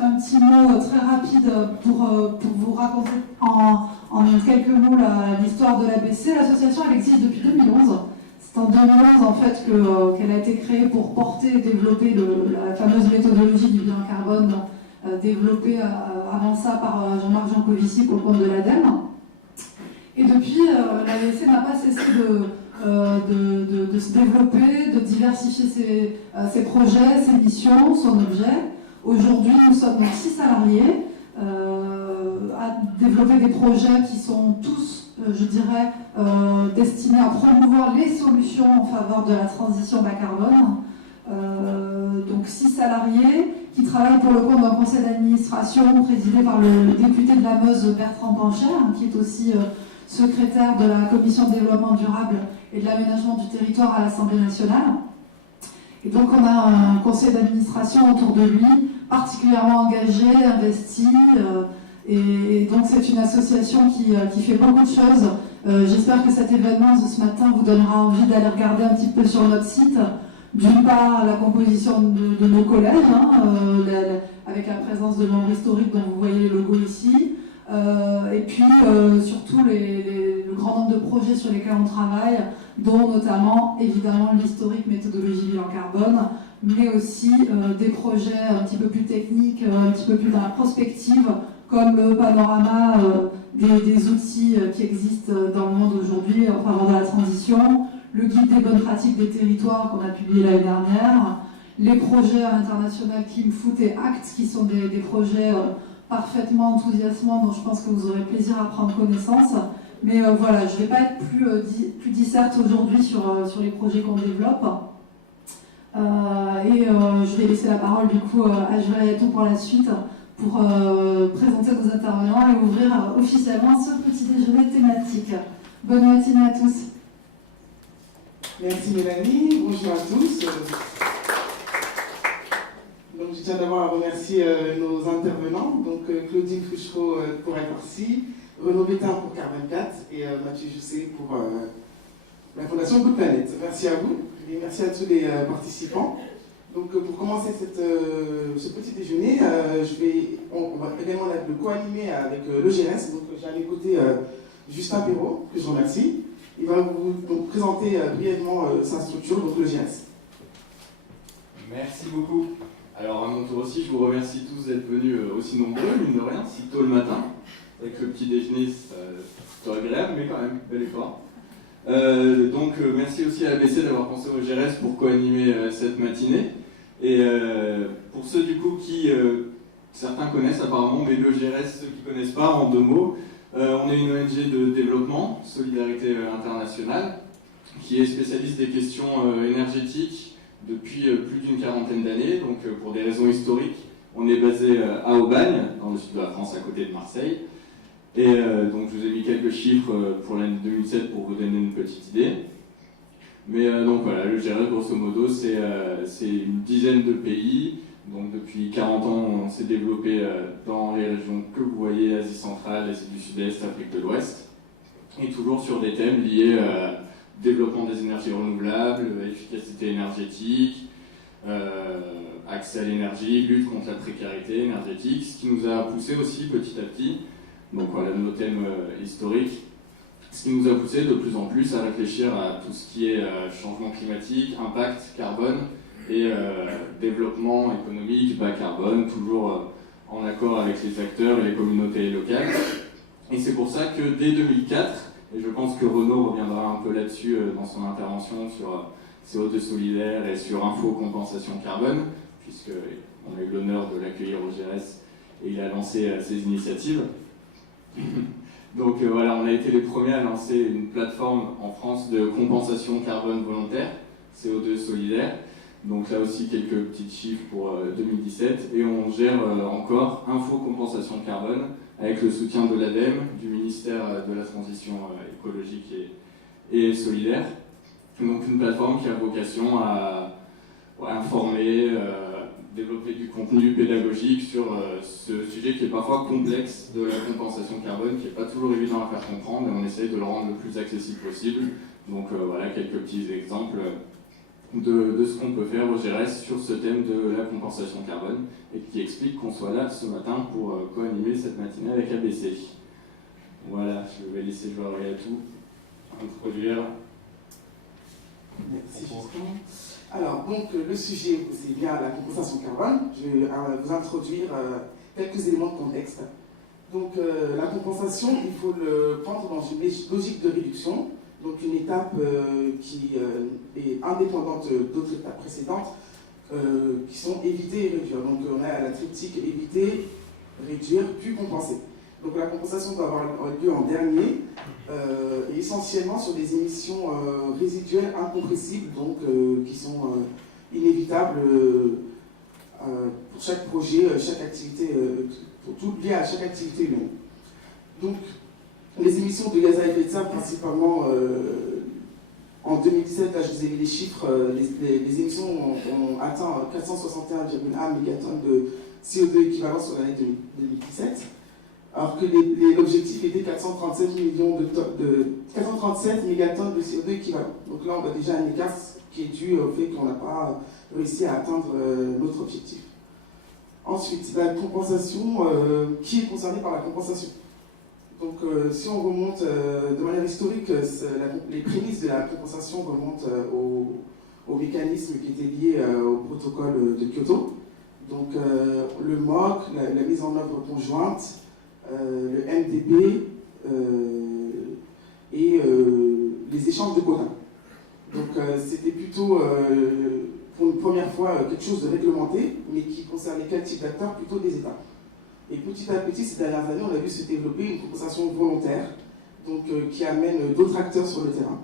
un petit mot très rapide pour vous raconter en quelques mots l'histoire de l'ABC. L'association elle existe depuis 2011. C'est en 2011 en fait qu'elle a été créée pour porter et développer la fameuse méthodologie du bilan carbone développée avant ça par Jean-Marc Jancovici pour le compte de l'ADEME. Et depuis, l'ABC n'a pas cessé de se développer, de diversifier ses projets, ses missions, son objet. Aujourd'hui, nous sommes donc 6 salariés à développer des projets qui sont tous, je dirais, destinés à promouvoir les solutions en faveur de la transition bas carbone. Donc 6 salariés qui travaillent pour le compte d'un conseil d'administration présidé par le député de la Meuse, Bertrand Pancher, qui est aussi secrétaire de la commission de développement durable et de l'aménagement du territoire à l'Assemblée nationale. Et donc on a un conseil d'administration autour de lui, particulièrement engagé, investi, et donc c'est une association qui fait beaucoup de choses. J'espère que cet événement de ce matin vous donnera envie d'aller regarder un petit peu sur notre site. D'une part, la composition de nos collèges, avec la présence de membres historiques dont vous voyez le logo ici, et puis surtout le grand nombre de projets sur lesquels on travaille, dont notamment évidemment l'historique méthodologie bilan carbone, mais aussi des projets un petit peu plus techniques, un petit peu plus dans la prospective, comme le panorama des outils qui existent dans le monde aujourd'hui en faveur de la transition, le guide des bonnes pratiques des territoires qu'on a publié l'année dernière, les projets à l'international Clean Food et ACT, qui sont des projets parfaitement enthousiasmants dont je pense que vous aurez plaisir à prendre connaissance. Mais voilà, je ne vais pas être plus disserte aujourd'hui sur les projets qu'on développe. Je vais laisser la parole du coup à Joël Ayatou pour la suite, pour présenter nos intervenants et ouvrir officiellement ce petit déjeuner thématique. Bonne matinée à tous. Merci Mélanie, bonjour à tous. Donc, je tiens d'abord à remercier nos intervenants, donc Claudine Fouchereau pour FRC, Renaud Bétain pour Carbone 4 et Mathieu Jousset pour la Fondation Good Planet. Merci à vous et merci à tous les participants. Donc pour commencer ce petit déjeuner, on va également le co-animer avec le GRS. Donc j'ai à mes côtés Justin Perrault, que je remercie. Il va vous donc présenter brièvement sa structure, donc le GRS. Merci beaucoup. Alors à mon tour aussi, je vous remercie tous d'être venus aussi nombreux, mine de rien, si tôt le matin. Avec le petit déjeuner, c'est agréable, mais quand même, bel effort. Merci aussi à l'ABC d'avoir pensé au GRS pour co-animer cette matinée. Et pour ceux du coup qui, certains connaissent apparemment, mais le GRS, ceux qui ne connaissent pas, en 2 mots, on est une ONG de développement, Solidarité Internationale, qui est spécialiste des questions énergétiques depuis plus d'une 40aine d'années. Donc pour des raisons historiques, on est basé à Aubagne, dans le sud de la France, à côté de Marseille. Et donc je vous ai mis quelques chiffres pour l'année 2007 pour vous donner une petite idée. Mais donc voilà, le GRS, grosso modo, c'est une dizaine de pays. Donc depuis 40 ans, on s'est développé dans les régions que vous voyez, Asie centrale, Asie du Sud-Est, Afrique de l'Ouest. Et toujours sur des thèmes liés développement des énergies renouvelables, efficacité énergétique, accès à l'énergie, lutte contre la précarité énergétique, ce qui nous a poussé aussi petit à petit, donc voilà nos thèmes historiques, ce qui nous a poussé de plus en plus à réfléchir à tout ce qui est changement climatique, impact carbone et développement économique, bas carbone, toujours en accord avec les acteurs et les communautés locales. Et c'est pour ça que dès 2004, et je pense que Renaud reviendra un peu là-dessus dans son intervention sur CO2 solidaire et sur Info Compensation Carbone, puisqu'on a eu l'honneur de l'accueillir au GRS et il a lancé ses initiatives. Donc voilà, on a été les premiers à lancer une plateforme en France de compensation carbone volontaire, CO2 solidaire. Donc là aussi quelques petits chiffres pour 2017. Et on gère encore Info Compensation Carbone avec le soutien de l'ADEME, du ministère de la Transition écologique et solidaire. Donc une plateforme qui a vocation à informer, développer du contenu pédagogique sur ce sujet qui est parfois complexe de la compensation carbone, qui n'est pas toujours évident à faire comprendre, et on essaye de le rendre le plus accessible possible. Donc voilà quelques petits exemples de ce qu'on peut faire au GRS sur ce thème de la compensation carbone et qui explique qu'on soit là ce matin pour co-animer cette matinée avec ABC. Voilà, je vais laisser Joël Riatou introduire. Merci Justin. Alors, donc, le sujet, c'est bien la compensation carbone. Je vais vous introduire quelques éléments de contexte. Donc, la compensation, il faut le prendre dans une logique de réduction, donc une étape qui est indépendante d'autres étapes précédentes, qui sont éviter et réduire. Donc, on a la triptyque éviter, réduire, puis compenser. Donc, la compensation doit avoir lieu en dernier, et essentiellement sur des émissions résiduelles incompressibles, donc qui sont inévitables pour chaque projet, chaque activité, pour tout lié à chaque activité humaine. Donc, les émissions de gaz à effet de serre, principalement en 2017, là je vous ai mis les chiffres, les émissions ont atteint 461,1 mégatonnes de CO2 équivalent sur l'année 2017. Alors que l'objectif était 437 mégatonnes de CO2 équivalent. Donc là, on a déjà un écart qui est dû au fait qu'on n'a pas réussi à atteindre notre objectif. Ensuite, la compensation, qui est concerné par la compensation? Donc si on remonte de manière historique, les prémices de la compensation remontent au mécanisme qui était lié au protocole de Kyoto. Donc le MOC, la mise en œuvre conjointe, le MDB et les échanges de quotas. Donc c'était plutôt pour une première fois quelque chose de réglementé, mais qui concernait quel type d'acteurs? Plutôt des États. Et petit à petit, ces dernières années, on a vu se développer une compensation volontaire, donc qui amène d'autres acteurs sur le terrain,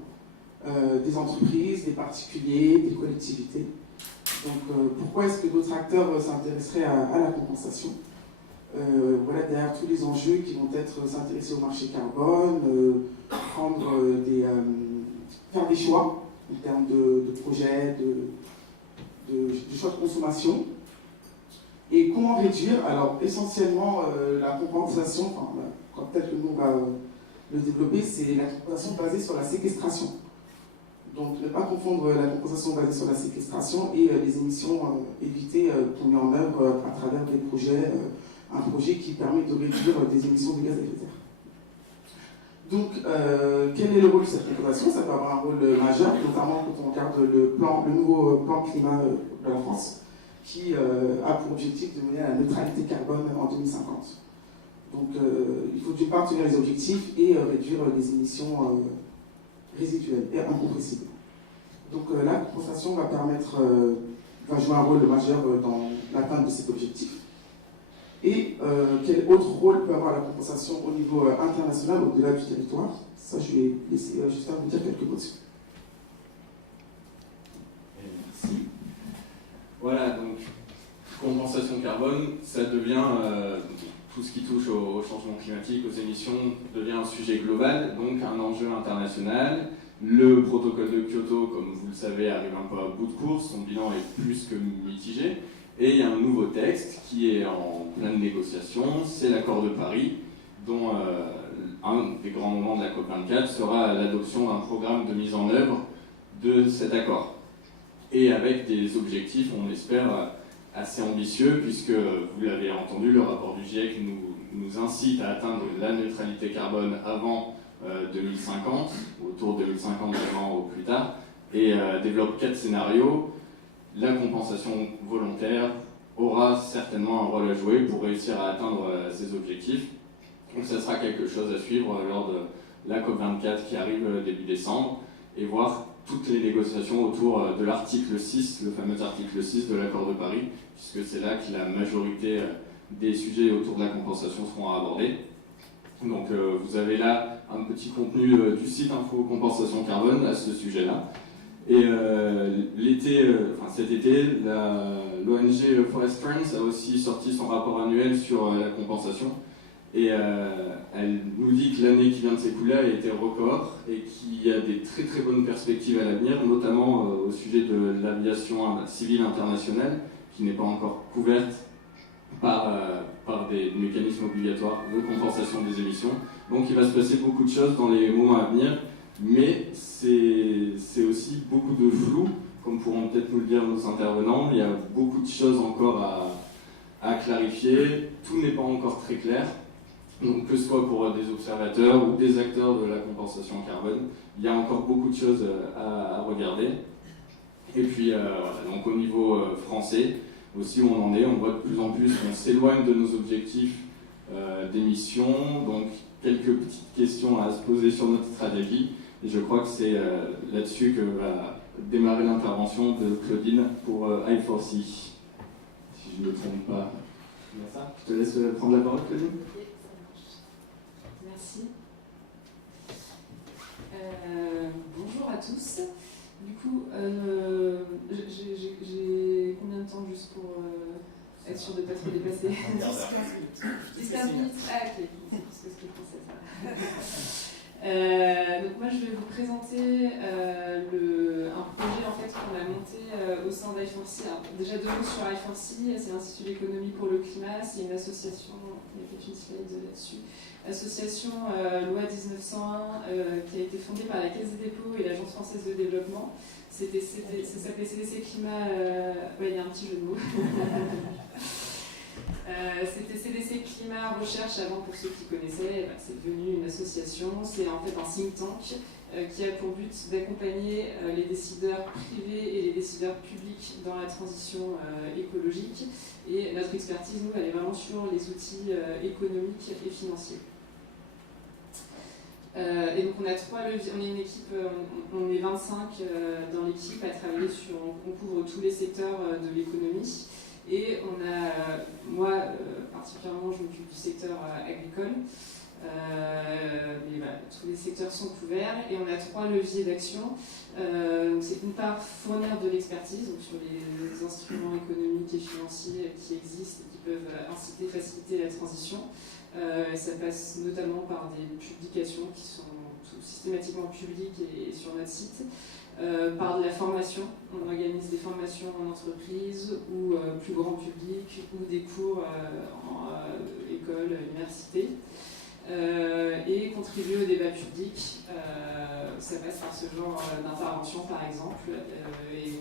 des entreprises, des particuliers, des collectivités. Donc pourquoi est-ce que d'autres acteurs s'intéresseraient à la compensation? Voilà derrière tous les enjeux qui vont être s'intéresser au marché carbone, faire des choix en termes de projets, de choix de consommation. Et comment réduire? Alors essentiellement la compensation, quand peut-être le mot va le développer, c'est la compensation basée sur la séquestration. Donc ne pas confondre la compensation basée sur la séquestration et les émissions évitées qu'on met en œuvre à travers des projets. Un projet qui permet de réduire des émissions de gaz à effet de serre. Donc, quel est le rôle de cette compensation? Ça peut avoir un rôle majeur, notamment quand on regarde le nouveau plan climat de la France, qui a pour objectif de mener à la neutralité carbone en 2050. Donc, il faut d'une part tenir les objectifs et réduire les émissions résiduelles et incompressibles. Donc, la compensation va jouer un rôle majeur dans l'atteinte de cet objectif. Et quel autre rôle peut avoir la compensation au niveau international, au-delà du territoire? Ça, je vais laisser Justin vous dire quelques mots dessus. Merci. Voilà, donc compensation carbone, ça devient, tout ce qui touche au changement climatique, aux émissions, devient un sujet global, donc un enjeu international. Le protocole de Kyoto, comme vous le savez, arrive un peu à bout de course, son bilan est plus que mitigé. Et il y a un nouveau texte qui est en pleine négociation, c'est l'accord de Paris, dont un des grands moments de la COP24 sera l'adoption d'un programme de mise en œuvre de cet accord. Et avec des objectifs, on l'espère, assez ambitieux, puisque, vous l'avez entendu, le rapport du GIEC nous incite à atteindre la neutralité carbone avant 2050, autour de 2050 vraiment au plus tard, et développe 4 scénarios. La compensation volontaire aura certainement un rôle à jouer pour réussir à atteindre ces objectifs. Donc ça sera quelque chose à suivre lors de la COP24 qui arrive début décembre et voir toutes les négociations autour de l'article 6, le fameux article 6 de l'accord de Paris, puisque c'est là que la majorité des sujets autour de la compensation seront abordés. Donc vous avez là un petit contenu du site Info Compensation Carbone à ce sujet-là. Et cet été, l'ONG Forest Trends a aussi sorti son rapport annuel sur la compensation. Et elle nous dit que l'année qui vient de s'écouler a été record et qu'il y a des très très bonnes perspectives à l'avenir, notamment au sujet de l'aviation civile internationale, qui n'est pas encore couverte par des mécanismes obligatoires de compensation des émissions. Donc il va se passer beaucoup de choses dans les mois à venir. Mais c'est aussi beaucoup de flou comme pourront peut-être nous le dire nos intervenants, il y a beaucoup de choses encore à clarifier, tout n'est pas encore très clair. Donc que ce soit pour des observateurs ou des acteurs de la compensation carbone, il y a encore beaucoup de choses à regarder. Et puis voilà, donc au niveau français, aussi où on en est, on voit de plus en plus qu'on s'éloigne de nos objectifs d'émissions, donc quelques petites questions à se poser sur notre stratégie, et je crois que c'est là-dessus que va démarrer l'intervention de Claudine pour I4C. Si je ne me trompe pas. C'est ça ? Je te laisse prendre la parole, Claudine. Merci. Bonjour à tous. Du coup, j'ai combien de temps juste pour être sûr de ne pas trop dépasser 10-15 minutes. Ah ok, c'est ce que je pensais ça. Donc moi je vais vous présenter un projet en fait qu'on a monté au sein d'I4C. Déjà deux mots sur I4C, c'est l'Institut d'économie pour le climat, c'est une association, il y a peut-être une slide là-dessus. Association loi 1901 qui a été fondée par la Caisse des dépôts et l'Agence française de développement. Ça s'appelait CDC Climat, il y a un petit jeu de mots. C'était CDC Climat Recherche avant, pour ceux qui connaissaient, c'est devenu une association. C'est en fait un think tank qui a pour but d'accompagner les décideurs privés et les décideurs publics dans la transition écologique. Et notre expertise, nous, elle est vraiment sur les outils économiques et financiers. Et donc on a 3 leviers, on est une équipe, on est 25 dans l'équipe à travailler sur, on couvre tous les secteurs de l'économie. Et on a, moi particulièrement, je m'occupe du secteur agricole, mais voilà, tous les secteurs sont couverts. Et on a 3 leviers d'action. C'est d'une part fournir de l'expertise donc sur les instruments économiques et financiers qui existent et qui peuvent inciter, faciliter la transition. Ça passe notamment par des publications qui sont systématiquement publiques et sur notre site. Par de la formation, on organise des formations en entreprise ou plus grand public ou des cours en école, université. Et contribuer au débat public, ça passe par ce genre d'intervention par exemple. Et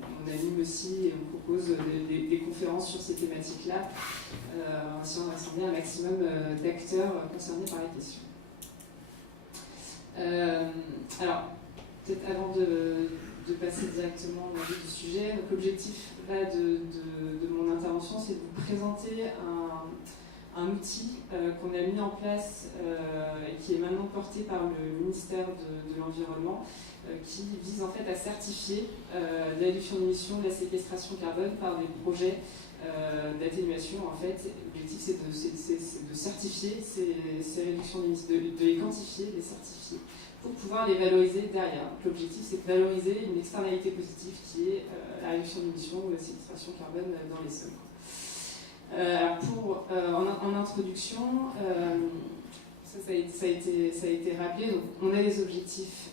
on anime aussi et on propose des conférences sur ces thématiques-là, si on rassemble un maximum d'acteurs concernés par les questions. Alors, peut-être avant de passer directement au vif du sujet, donc l'objectif là, de mon intervention, c'est de vous présenter un outil qu'on a mis en place et qui est maintenant porté par le ministère de l'Environnement, qui vise en fait à certifier la réduction d'émissions, de la séquestration carbone par des projets d'atténuation. En fait, l'objectif c'est de certifier ces réductions d'émissions, de les quantifier, de les certifier, pour pouvoir les valoriser derrière. L'objectif c'est de valoriser une externalité positive qui est la réduction d'émissions ou la séquestration carbone dans les sols. En introduction, ça a été rappelé, donc on a des objectifs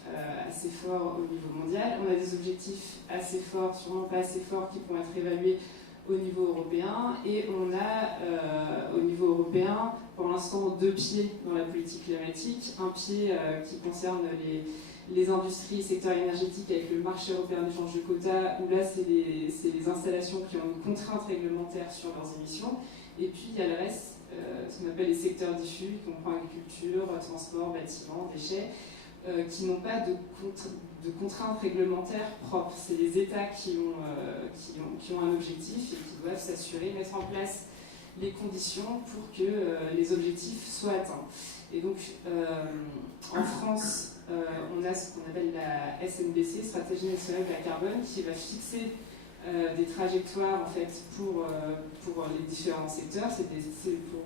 assez forts au niveau mondial, on a des objectifs assez forts, sûrement pas assez forts, qui pourront être évalués au niveau européen, et on a au niveau européen pour l'instant 2 pieds dans la politique climatique, un pied qui concerne les industries, secteur énergétique avec le marché européen d'échange de quotas, où là c'est les installations qui ont une contrainte réglementaire sur leurs émissions, et puis il y a le reste, ce qu'on appelle les secteurs diffus, qui comprend agriculture, transport, bâtiment, déchets, qui n'ont pas de contraintes réglementaires propres. C'est les États qui ont un objectif et qui doivent s'assurer, mettre en place les conditions pour que les objectifs soient atteints. Et donc en France, on a ce qu'on appelle la SNBC, Stratégie nationale de la carbone, qui va fixer des trajectoires en fait, pour les différents secteurs.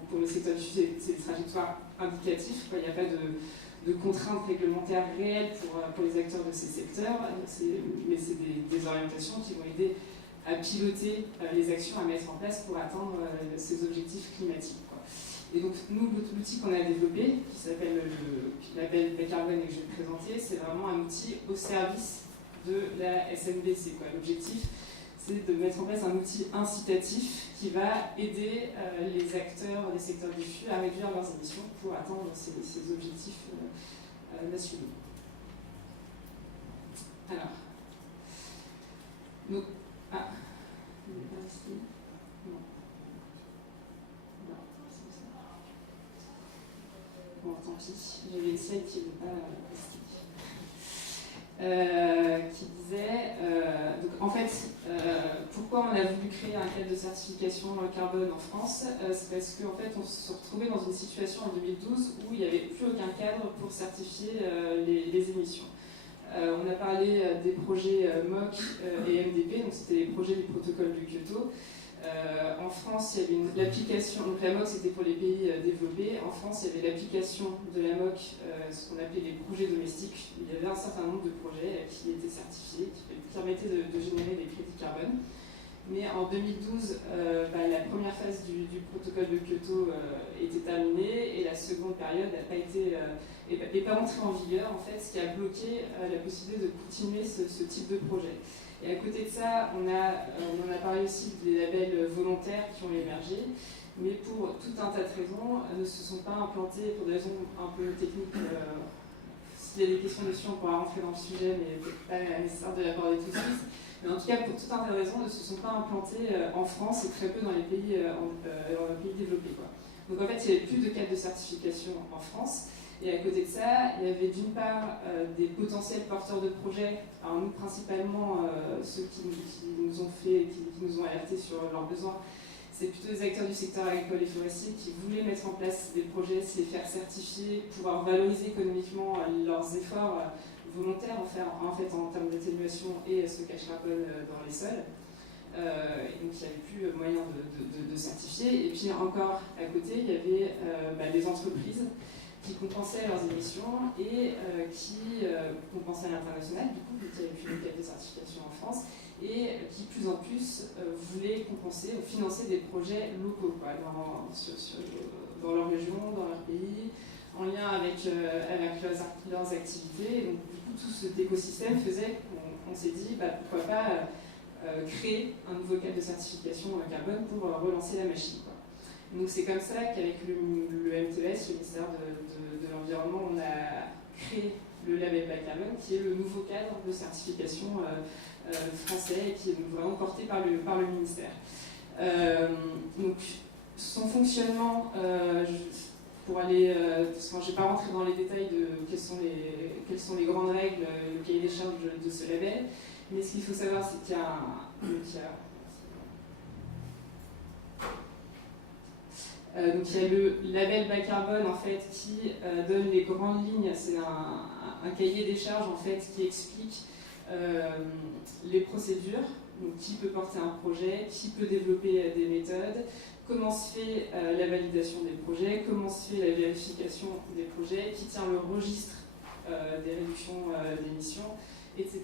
Pour le secteur du Sud, c'est des trajectoires indicatives, il n'y a pas de contraintes réglementaires réelles pour les acteurs de ces secteurs, mais c'est des orientations qui vont aider à piloter les actions à mettre en place pour atteindre ces objectifs climatiques. Et donc nous, l'outil qu'on a développé, qui s'appelle le label Carbone et que je vais présenter, c'est vraiment un outil au service de la SNBC. L'objectif, c'est de mettre en place un outil incitatif qui va aider les acteurs des secteurs diffus à réduire leurs émissions pour atteindre ces objectifs nationaux. Alors, Donc, ah, il n'est pas ici. Non. Non, c'est ça. Bon, tant pis, j'avais une slide qui ne veut pas qui disait, donc en fait, pourquoi on a voulu créer un cadre de certification carbone en France, c'est parce qu'en fait on se retrouvait dans une situation en 2012 où il n'y avait plus aucun cadre pour certifier les émissions. On a parlé des projets MOC et MDP, donc c'était les projets du protocole de Kyoto. En France, il y avait l'application, donc la MOC c'était pour les pays développés. En France, il y avait l'application de la MOC, ce qu'on appelait les projets domestiques. Il y avait un certain nombre de projets qui étaient certifiés, qui permettaient de générer des crédits carbone. Mais en 2012, la première phase du protocole de Kyoto était terminée et la seconde période n'a pas été n'est pas entrée en vigueur, en fait, ce qui a bloqué la possibilité de continuer ce type de projet. Et à côté de ça, on en a parlé aussi des labels volontaires qui ont émergé, mais pour tout un tas de raisons, ne se sont pas implantés pour des raisons un peu techniques. S'il y a des questions dessus, on pourra rentrer dans le sujet, mais peut-être pas nécessaire de l'aborder tout de suite. Mais en tout cas, pour tout un tas de raisons, ne se sont pas implantés en France et très peu dans les pays développés, quoi. Donc en fait, il n'y avait plus de cadre de certification en France. Et à côté de ça, il y avait d'une part des potentiels porteurs de projets, alors nous principalement ceux qui nous ont alertés sur leurs besoins, c'est plutôt des acteurs du secteur agricole et forestier qui voulaient mettre en place des projets, se les faire certifier, pouvoir valoriser économiquement leurs efforts volontaires en fait en termes d'atténuation et stockage carbone dans les sols. Et donc il n'y avait plus moyen de certifier. Et puis encore à côté, il y avait des entreprises qui compensaient leurs émissions et qui compensaient à l'international, du coup, vu qu'il n'y avait plus de cadre de certification en France, et qui, plus en plus, voulaient compenser ou financer des projets locaux, quoi, dans leur région, dans leur pays, en lien avec leurs activités. Et donc, du coup, tout cet écosystème faisait qu'on s'est dit, pourquoi pas créer un nouveau cadre de certification carbone pour relancer la machine, quoi. Donc c'est comme ça qu'avec le MTES, le ministère de l'Environnement, on a créé le label Bas Carbone, qui est le nouveau cadre de certification français et qui est vraiment porté par le ministère. Donc son fonctionnement, pour aller, parce que je ne vais pas rentrer dans les détails de quelles sont les grandes règles, le cahier des charges de ce label, mais ce qu'il faut savoir, c'est qu'il y a donc il y a le label bas carbone en fait qui donne les grandes lignes, c'est un cahier des charges en fait qui explique les procédures, donc qui peut porter un projet, qui peut développer des méthodes, comment se fait la validation des projets, comment se fait la vérification des projets, qui tient le registre des réductions d'émissions, etc.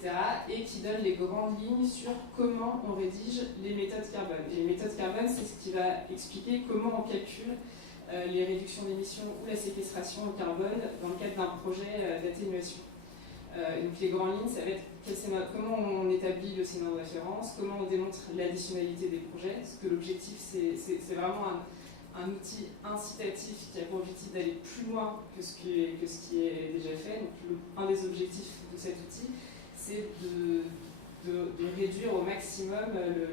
et qui donne les grandes lignes sur comment on rédige les méthodes carbone. Et les méthodes carbone, c'est ce qui va expliquer comment on calcule les réductions d'émissions ou la séquestration au carbone dans le cadre d'un projet d'atténuation. Donc les grandes lignes, ça va être comment on établit le scénario de référence, comment on démontre l'additionnalité des projets, parce que l'objectif, c'est vraiment un outil incitatif qui a pour objectif d'aller plus loin que ce qui est déjà fait. Donc un des objectifs de cet outil, c'est de réduire au maximum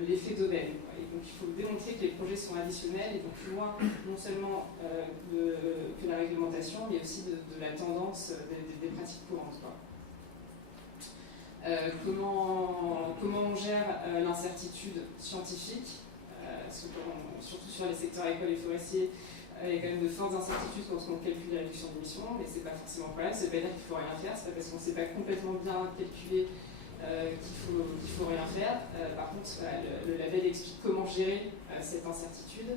l'effet d'aubaine. Et donc il faut démontrer que les projets sont additionnels et donc plus loin non seulement que la réglementation, mais aussi de la tendance des pratiques courantes, quoi. Comment on gère l'incertitude scientifique, surtout sur les secteurs agricoles et forestiers, il y a quand même de fortes incertitudes quand on calcule la réduction d'émissions, mais c'est pas forcément un problème, ça veut pas dire qu'il faut rien faire, c'est pas parce qu'on ne sait pas complètement bien calculer qu'il faut rien faire. Par contre, le label explique comment gérer cette incertitude,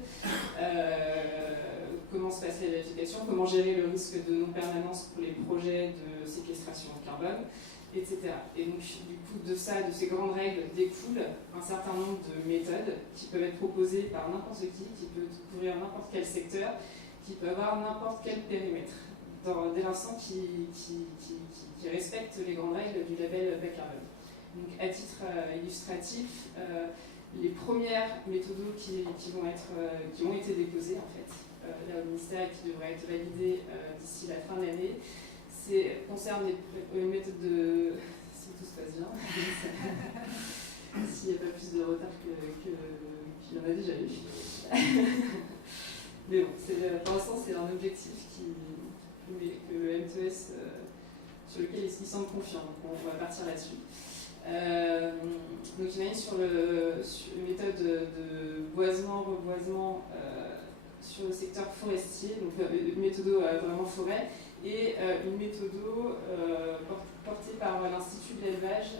comment se passe la vérification, comment gérer le risque de non-permanence pour les projets de séquestration en carbone, etc. Et donc, du coup, de ces grandes règles découle un certain nombre de méthodes qui peuvent être proposées par n'importe qui peut couvrir n'importe quel secteur, qui peut avoir n'importe quel périmètre, dès l'instant qui respecte les grandes règles du label bas carbone. Donc, à titre illustratif, les premières méthodos qui ont été déposées, en fait, là au ministère et qui devraient être validées d'ici la fin de l'année, concerne les méthodes de... si tout se passe bien, s'il n'y a pas plus de retard qu'il y en a déjà eu. Mais bon, pour l'instant, c'est un objectif que le M2S, sur lequel il semble confiant, donc on va partir là-dessus. Donc il y en a une sur une méthode de boisement, reboisement sur le secteur forestier, donc une méthode vraiment forêt, et une méthode portée par l'Institut de l'élevage,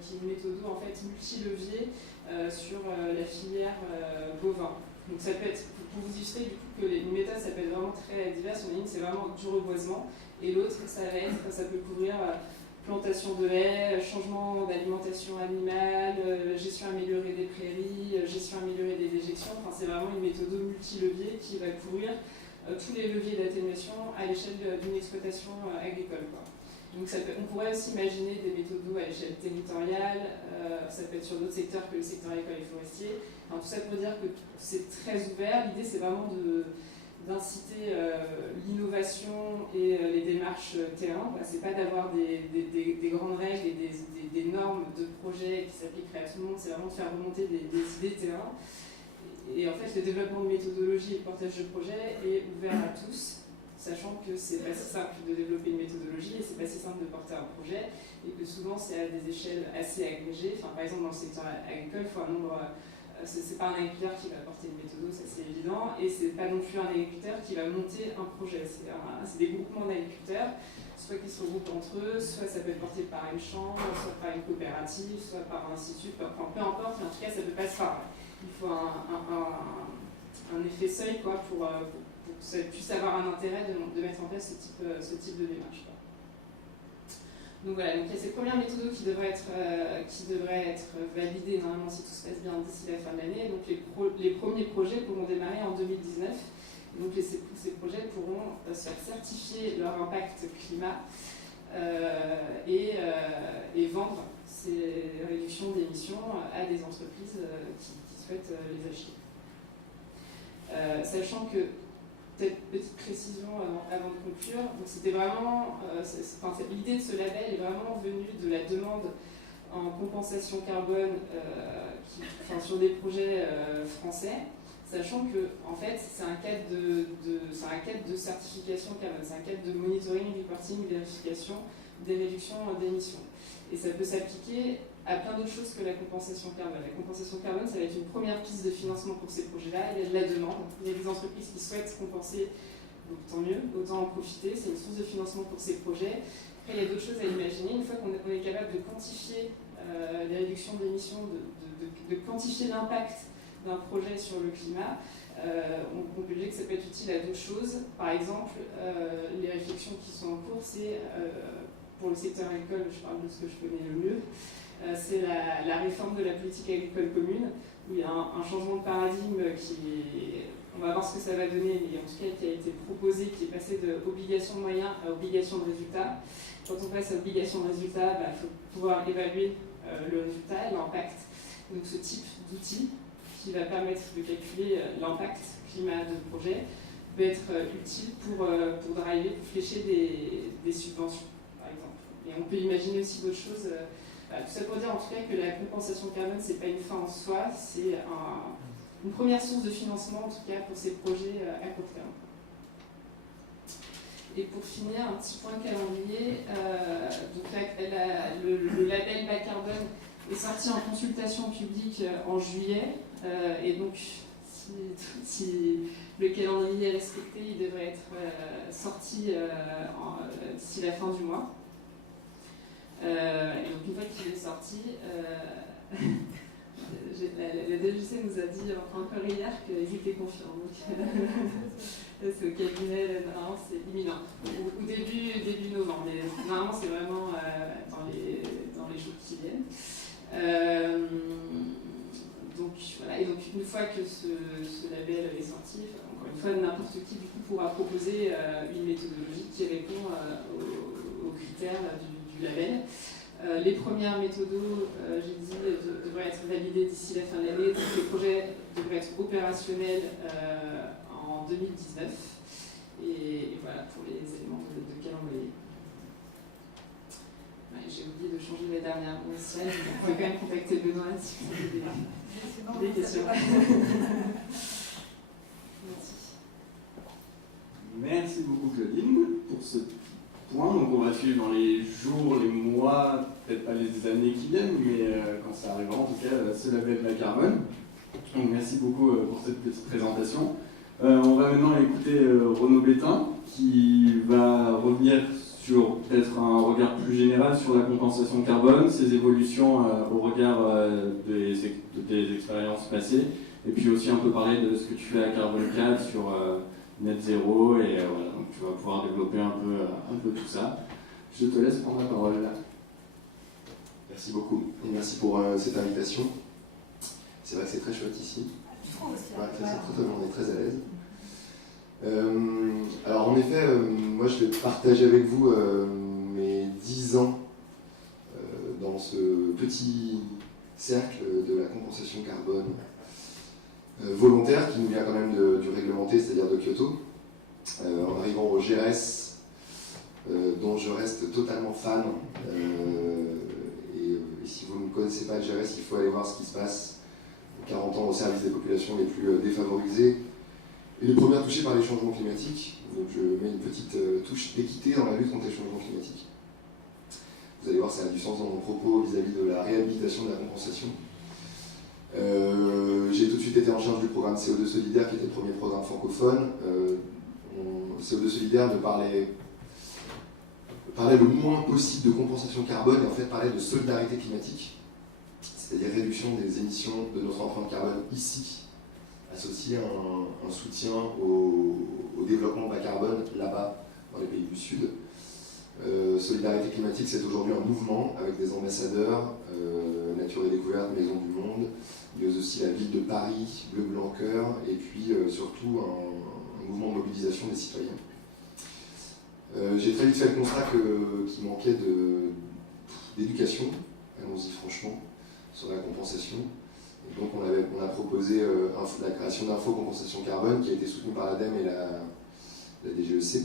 qui est une méthode en fait multi-levier sur la filière bovin. Donc ça peut être, pour vous illustrer du coup que les méthodes ça peut être vraiment très diverses, une c'est vraiment du reboisement, et l'autre ça peut couvrir plantation de haies, changement d'alimentation animale, gestion améliorée des prairies, gestion améliorée des végétations. Enfin, c'est vraiment une méthode multi-levier qui va couvrir tous les leviers d'atténuation à l'échelle d'une exploitation agricole, quoi. Donc on pourrait aussi imaginer des méthodes à l'échelle territoriale, ça peut être sur d'autres secteurs que le secteur agricole et forestier. Alors, tout ça pour dire que c'est très ouvert. L'idée c'est vraiment d'inciter l'innovation et les démarches terrain. C'est pas d'avoir des grandes règles et des normes de projet qui s'appliqueraient à tout le monde, c'est vraiment de faire remonter des idées terrain. Et en fait, le développement de méthodologie et le portage de projet est ouvert à tous, sachant que c'est pas si simple de développer une méthodologie et c'est pas si simple de porter un projet, et que souvent c'est à des échelles assez agrégées. Enfin, par exemple, dans le secteur agricole, il faut un nombre. C'est pas un agriculteur qui va porter une méthode, ça c'est évident, et c'est pas non plus un agriculteur qui va monter un projet. C'est des groupements d'agriculteurs, soit qui se regroupent entre eux, soit ça peut être porté par une chambre, soit par une coopérative, soit par un institut, enfin peu importe, mais en tout cas ça peut pas se faire. Il faut un effet seuil quoi, pour que ça puisse avoir un intérêt de mettre en place ce type de démarche, quoi. Donc voilà, donc il y a cette première méthode qui devrait être validée normalement si tout se passe bien d'ici la fin de l'année. Donc les premiers projets pourront démarrer en 2019. Donc ces projets pourront se faire certifier leur impact climat et vendre ces réductions d'émissions à des entreprises qui souhaitent les acheter. Sachant que, peut-être petite précision avant de conclure, donc c'était vraiment, l'idée de ce label est vraiment venue de la demande en compensation carbone sur des projets français, sachant que en fait c'est un cadre de certification carbone, c'est un cadre de monitoring, reporting, vérification des réductions d'émissions. Et ça peut s'appliquer à plein d'autres choses que la compensation carbone. La compensation carbone, ça va être une première piste de financement pour ces projets-là. Il y a de la demande. Il y a des entreprises qui souhaitent compenser, donc tant mieux, autant en profiter. C'est une source de financement pour ces projets. Après, il y a d'autres choses à imaginer. Une fois qu'on est capable de quantifier les réductions d'émissions, de quantifier l'impact d'un projet sur le climat, on peut dire que ça peut être utile à d'autres choses. Par exemple, les réflexions qui sont en cours, c'est pour le secteur agricole, je parle de ce que je connais le mieux, c'est la réforme de la politique agricole commune, où il y a un changement de paradigme on va voir ce que ça va donner, mais en tout cas qui a été proposé, qui est passé d'obligation de moyens à obligation de résultat. Quand on passe à obligation de résultat, il faut pouvoir évaluer le résultat et l'impact. Donc ce type d'outil qui va permettre de calculer l'impact climat de projet peut être utile pour driver, pour flécher des subventions, par exemple. Et on peut imaginer aussi d'autres choses. Tout ça pour dire en tout cas que la compensation carbone, c'est pas une fin en soi, c'est une première source de financement en tout cas pour ces projets à court terme. Et pour finir, un petit point calendrier. Donc le label bas carbone est sorti en consultation publique en juillet, et donc si le calendrier est respecté, il devrait être sorti d'ici la fin du mois. Et donc une fois qu'il est sorti, la DGC nous a dit encore hier qu'ils étaient confiants. Donc c'est au cabinet, normalement c'est imminent. Ou début novembre, mais normalement c'est vraiment dans les jours qui viennent. Donc voilà, et donc une fois que ce label est sorti, encore une fois n'importe qui du coup pourra proposer une méthodologie qui répond aux critères du label. Les premières méthodos, j'ai dit, devraient être validées d'ici la fin de l'année, donc les projets devraient être opérationnels en 2019. Et voilà pour les éléments de calendrier. Ouais, j'ai j'ai oublié de changer les dernières slides. Vous pouvez quand même contacter Benoît si vous avez des questions. Merci. Merci beaucoup Claudine pour ce point. Donc on va suivre dans les jours, les mois, peut-être pas les années qui viennent, mais quand ça arrivera en tout cas, ce label de la carbone. Donc merci beaucoup pour cette petite présentation. On va maintenant écouter Renaud Bétain qui va revenir sur peut-être un regard plus général sur la compensation carbone, ses évolutions au regard des expériences passées, et puis aussi un peu parler de ce que tu fais à Carbone 4 sur Net Zero, et voilà, donc tu vas pouvoir développer un peu tout ça. Je te laisse prendre la parole là. Merci beaucoup, et merci pour cette invitation. C'est vrai que c'est très chouette ici. Ouais, on est très à l'aise. Alors en effet, moi je vais partager avec vous mes 10 ans dans ce petit cercle de la compensation carbone volontaire qui nous vient quand même du réglementé, c'est-à-dire de Kyoto, en arrivant au GRS, dont je reste totalement fan. Et si vous ne connaissez pas le GRS, il faut aller voir ce qui se passe. 40 ans au service des populations les plus défavorisées et les premières touchées par les changements climatiques. Donc je mets une petite touche d'équité dans la lutte contre les changements climatiques. Vous allez voir, ça a du sens dans mon propos vis-à-vis de la réhabilitation de la compensation. J'ai tout de suite été en charge du programme CO2 Solidaire, qui était le premier programme francophone. CO2 Solidaire me parlait le moins possible de compensation carbone et en fait parlait de solidarité climatique, c'est-à-dire réduction des émissions de notre empreinte carbone ici, associé à un soutien au développement bas carbone là-bas, dans les pays du Sud. Solidarité climatique, c'est aujourd'hui un mouvement avec des ambassadeurs, Nature et Découverte, Maison du Monde, mais aussi la ville de Paris, Bleu Blanc Cœur, et puis surtout un mouvement de mobilisation des citoyens. J'ai très vite fait le constat qu'il manquait d'éducation, allons-y franchement, sur la compensation. Et donc on a proposé la création d'Info Compensation Carbone qui a été soutenue par l'ADEME et la DGEC.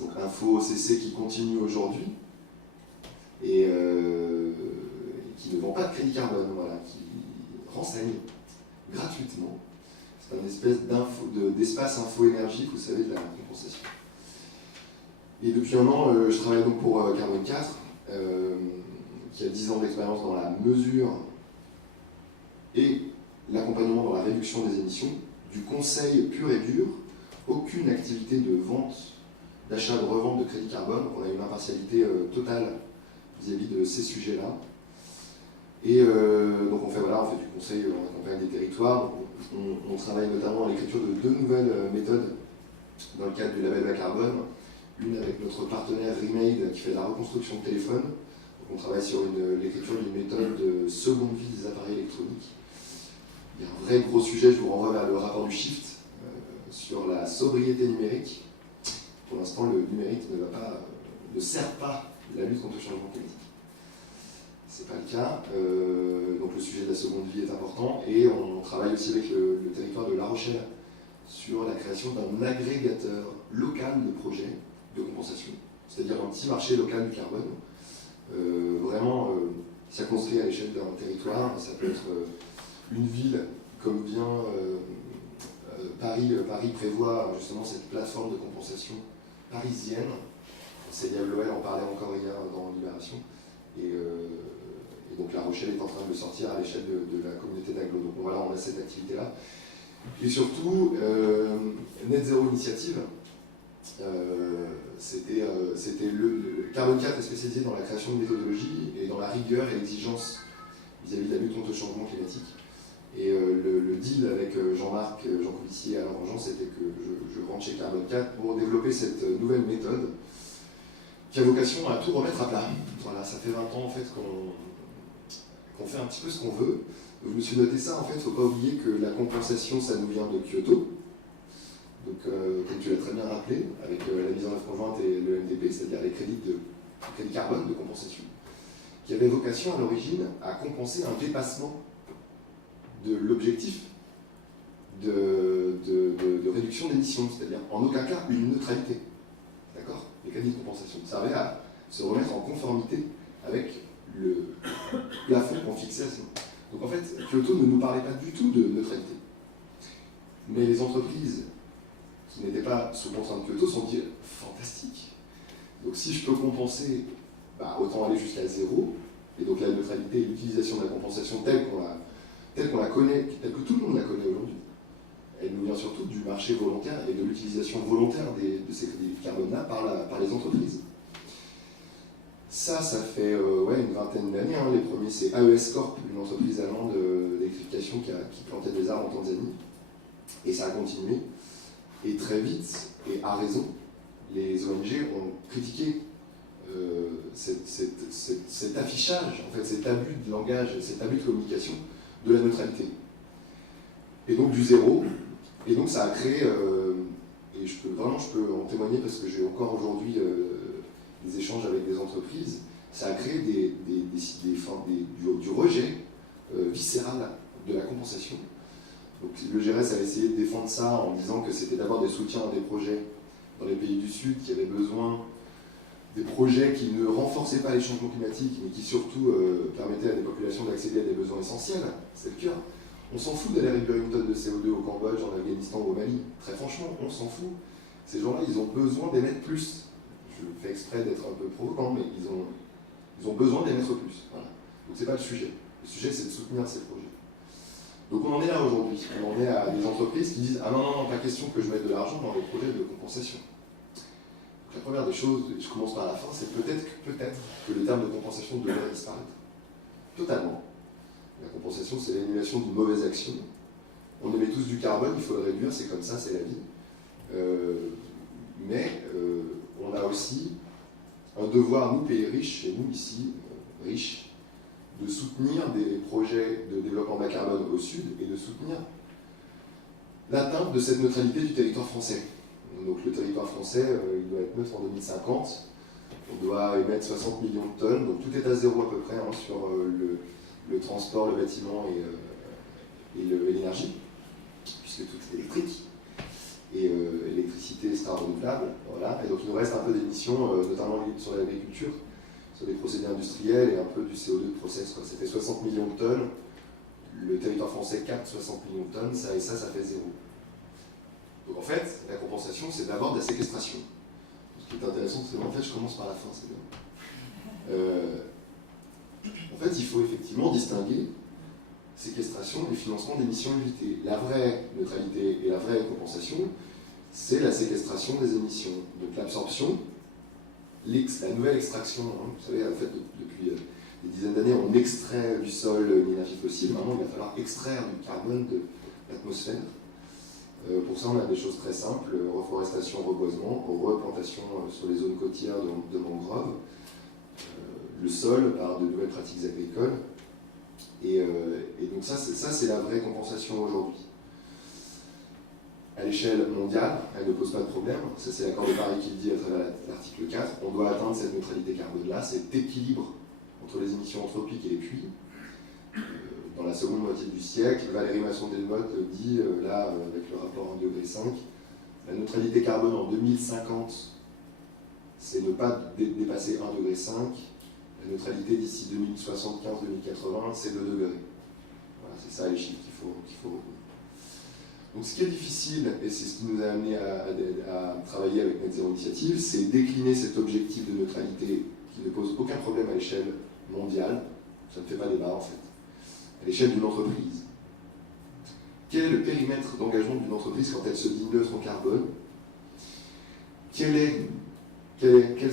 Donc Info CC qui continue aujourd'hui et qui ne vend pas de crédit carbone, voilà, qui renseigne gratuitement. C'est un espèce d'espace info-énergie, vous savez, de la compensation. Et depuis un an, je travaille donc pour Carbone 4, qui a 10 ans d'expérience dans la mesure et l'accompagnement dans la réduction des émissions, du conseil pur et dur, aucune activité de vente, d'achat, de revente de crédit carbone. On a une impartialité totale vis-à-vis de ces sujets-là. Et donc on fait du conseil, on accompagne des territoires. On travaille notamment à l'écriture de 2 nouvelles méthodes dans le cadre du label bas carbone. Une avec notre partenaire Remade qui fait de la reconstruction de téléphone. Donc on travaille sur l'écriture d'une méthode de seconde vie des appareils électroniques. Il y a un vrai gros sujet, je vous renvoie vers le rapport du Shift sur la sobriété numérique. Pour l'instant, le numérique ne sert pas la lutte contre le changement climatique. Ce n'est pas le cas. Donc le sujet de la seconde vie est important. Et on travaille aussi avec le territoire de La Rochelle sur la création d'un agrégateur local de projets de compensation, c'est-à-dire un petit marché local du carbone. Vraiment circonscrit à l'échelle d'un territoire. Ça peut être une ville comme bien Paris prévoit justement cette plateforme de compensation parisienne. Célia Bloel en parlait encore hier dans Libération. Et donc La Rochelle est en train de le sortir à l'échelle de la communauté d'Aglo. Donc voilà, on a cette activité-là. Et surtout, Net Zero Initiative, Carbone 4 est spécialisé dans la création de méthodologies et dans la rigueur et l'exigence vis-à-vis de la lutte contre le changement climatique. Et le deal avec Jean-Marc Jancovici et Alain Grandjean, c'était que je rentre chez Carbone 4 pour développer cette nouvelle méthode qui a vocation à tout remettre à plat. Voilà, ça fait 20 ans en fait qu'on fait un petit peu ce qu'on veut. Je me suis noté ça, en fait, il ne faut pas oublier que la compensation, ça nous vient de Kyoto. Donc, comme tu l'as très bien rappelé, avec la mise en œuvre conjointe et le MDP, c'est-à-dire les crédits carbone de compensation, qui avait vocation à l'origine à compenser un dépassement de l'objectif de réduction d'émissions, c'est-à-dire en aucun cas une neutralité. D'accord ? Les crédits de compensation servaient à se remettre en conformité avec le plafond qu'on fixait à ce moment. Donc en fait, Kyoto ne nous parlait pas du tout de neutralité. Mais les entreprises qui n'étaient pas sous contrainte de Kyoto se sont dit fantastique. Donc si je peux compenser, autant aller jusqu'à zéro. Et donc la neutralité et l'utilisation de la compensation telle qu'on la connaît, telle que tout le monde la connaît aujourd'hui, elle nous vient surtout du marché volontaire et de l'utilisation volontaire de ces crédits de carbone-là par les entreprises. Ça fait une vingtaine d'années. Les premiers, c'est AES Corp, une entreprise allemande d'électrification qui plantait des arbres en Tanzanie. Et ça a continué. Et très vite, et à raison, les ONG ont critiqué cet affichage, en fait, cet abus de langage, cet abus de communication de la neutralité. Et donc du zéro. Et donc ça a créé, et je peux en témoigner parce que j'ai encore aujourd'hui des échanges avec des entreprises, ça a créé du rejet viscéral de la compensation. Donc le GRS a essayé de défendre ça en disant que c'était d'abord des soutiens à des projets dans les pays du Sud qui avaient besoin des projets qui ne renforçaient pas les changements climatiques, mais qui surtout permettaient à des populations d'accéder à des besoins essentiels. C'est le cœur. On s'en fout d'aller réduire une tonne de CO2 au Cambodge, en Afghanistan ou au Mali. Très franchement, on s'en fout. Ces gens-là, ils ont besoin d'émettre plus. Je fais exprès d'être un peu provocant, mais ils ont besoin d'émettre plus. Voilà. Donc c'est pas le sujet. Le sujet, c'est de soutenir ces projets. Donc on en est là aujourd'hui. On en est à des entreprises qui disent « Ah non, pas question que je mette de l'argent dans les projets de compensation ». La première des choses, je commence par la fin, c'est peut-être que le terme de compensation devrait disparaître. Totalement. La compensation, c'est l'annulation d'une mauvaise action. On émet tous du carbone, il faut le réduire, c'est comme ça, c'est la vie. Mais on a aussi un devoir, nous, pays riches, et nous, ici, riches, de soutenir des projets de développement bas carbone au sud et de soutenir l'atteinte de cette neutralité du territoire français. Donc le territoire français, il doit être neutre en 2050. On doit émettre 60 millions de tonnes, donc tout est à zéro à peu près sur le transport, le bâtiment et l'énergie, puisque tout est électrique. Et l'électricité sera renouvelable. Voilà. Et donc il nous reste un peu d'émissions, notamment sur l'agriculture, sur les procédés industriels et un peu du CO2 de process. Ça fait 60 millions de tonnes. Le territoire français capte 60 millions de tonnes, ça fait zéro. Donc en fait, la compensation, c'est d'abord de la séquestration. Ce qui est intéressant, c'est qu'en fait, je commence par la fin, c'est bien. En fait, il faut effectivement distinguer séquestration et financement d'émissions évitées. La vraie neutralité et la vraie compensation, c'est la séquestration des émissions. Donc l'absorption, la nouvelle extraction. Vous savez, en fait, depuis des dizaines d'années, on extrait du sol une énergie fossile. Maintenant, il va falloir extraire du carbone de l'atmosphère. Pour ça, on a des choses très simples, reforestation, reboisement, replantation sur les zones côtières de mangroves, le sol par de nouvelles pratiques agricoles. Et donc ça, c'est la vraie compensation aujourd'hui. À l'échelle mondiale, elle ne pose pas de problème. Ça, c'est l'accord de Paris qui le dit à travers l'article 4. On doit atteindre cette neutralité carbone-là, cet équilibre entre les émissions anthropiques et les puits. Dans la seconde moitié du siècle, Valérie Masson-Delmotte dit, avec le rapport 1,5 degré, la neutralité carbone en 2050, c'est ne pas dépasser 1,5 degré. La neutralité d'ici 2075-2080, c'est 2 degrés. Voilà, c'est ça les chiffres qu'il faut retenir. Donc ce qui est difficile, et c'est ce qui nous a amené à travailler avec Net Zero Initiative, c'est décliner cet objectif de neutralité qui ne pose aucun problème à l'échelle mondiale, ça ne fait pas débat en fait, à l'échelle d'une entreprise. Quel est le périmètre d'engagement d'une entreprise quand elle se dit neutre en carbone? Quelles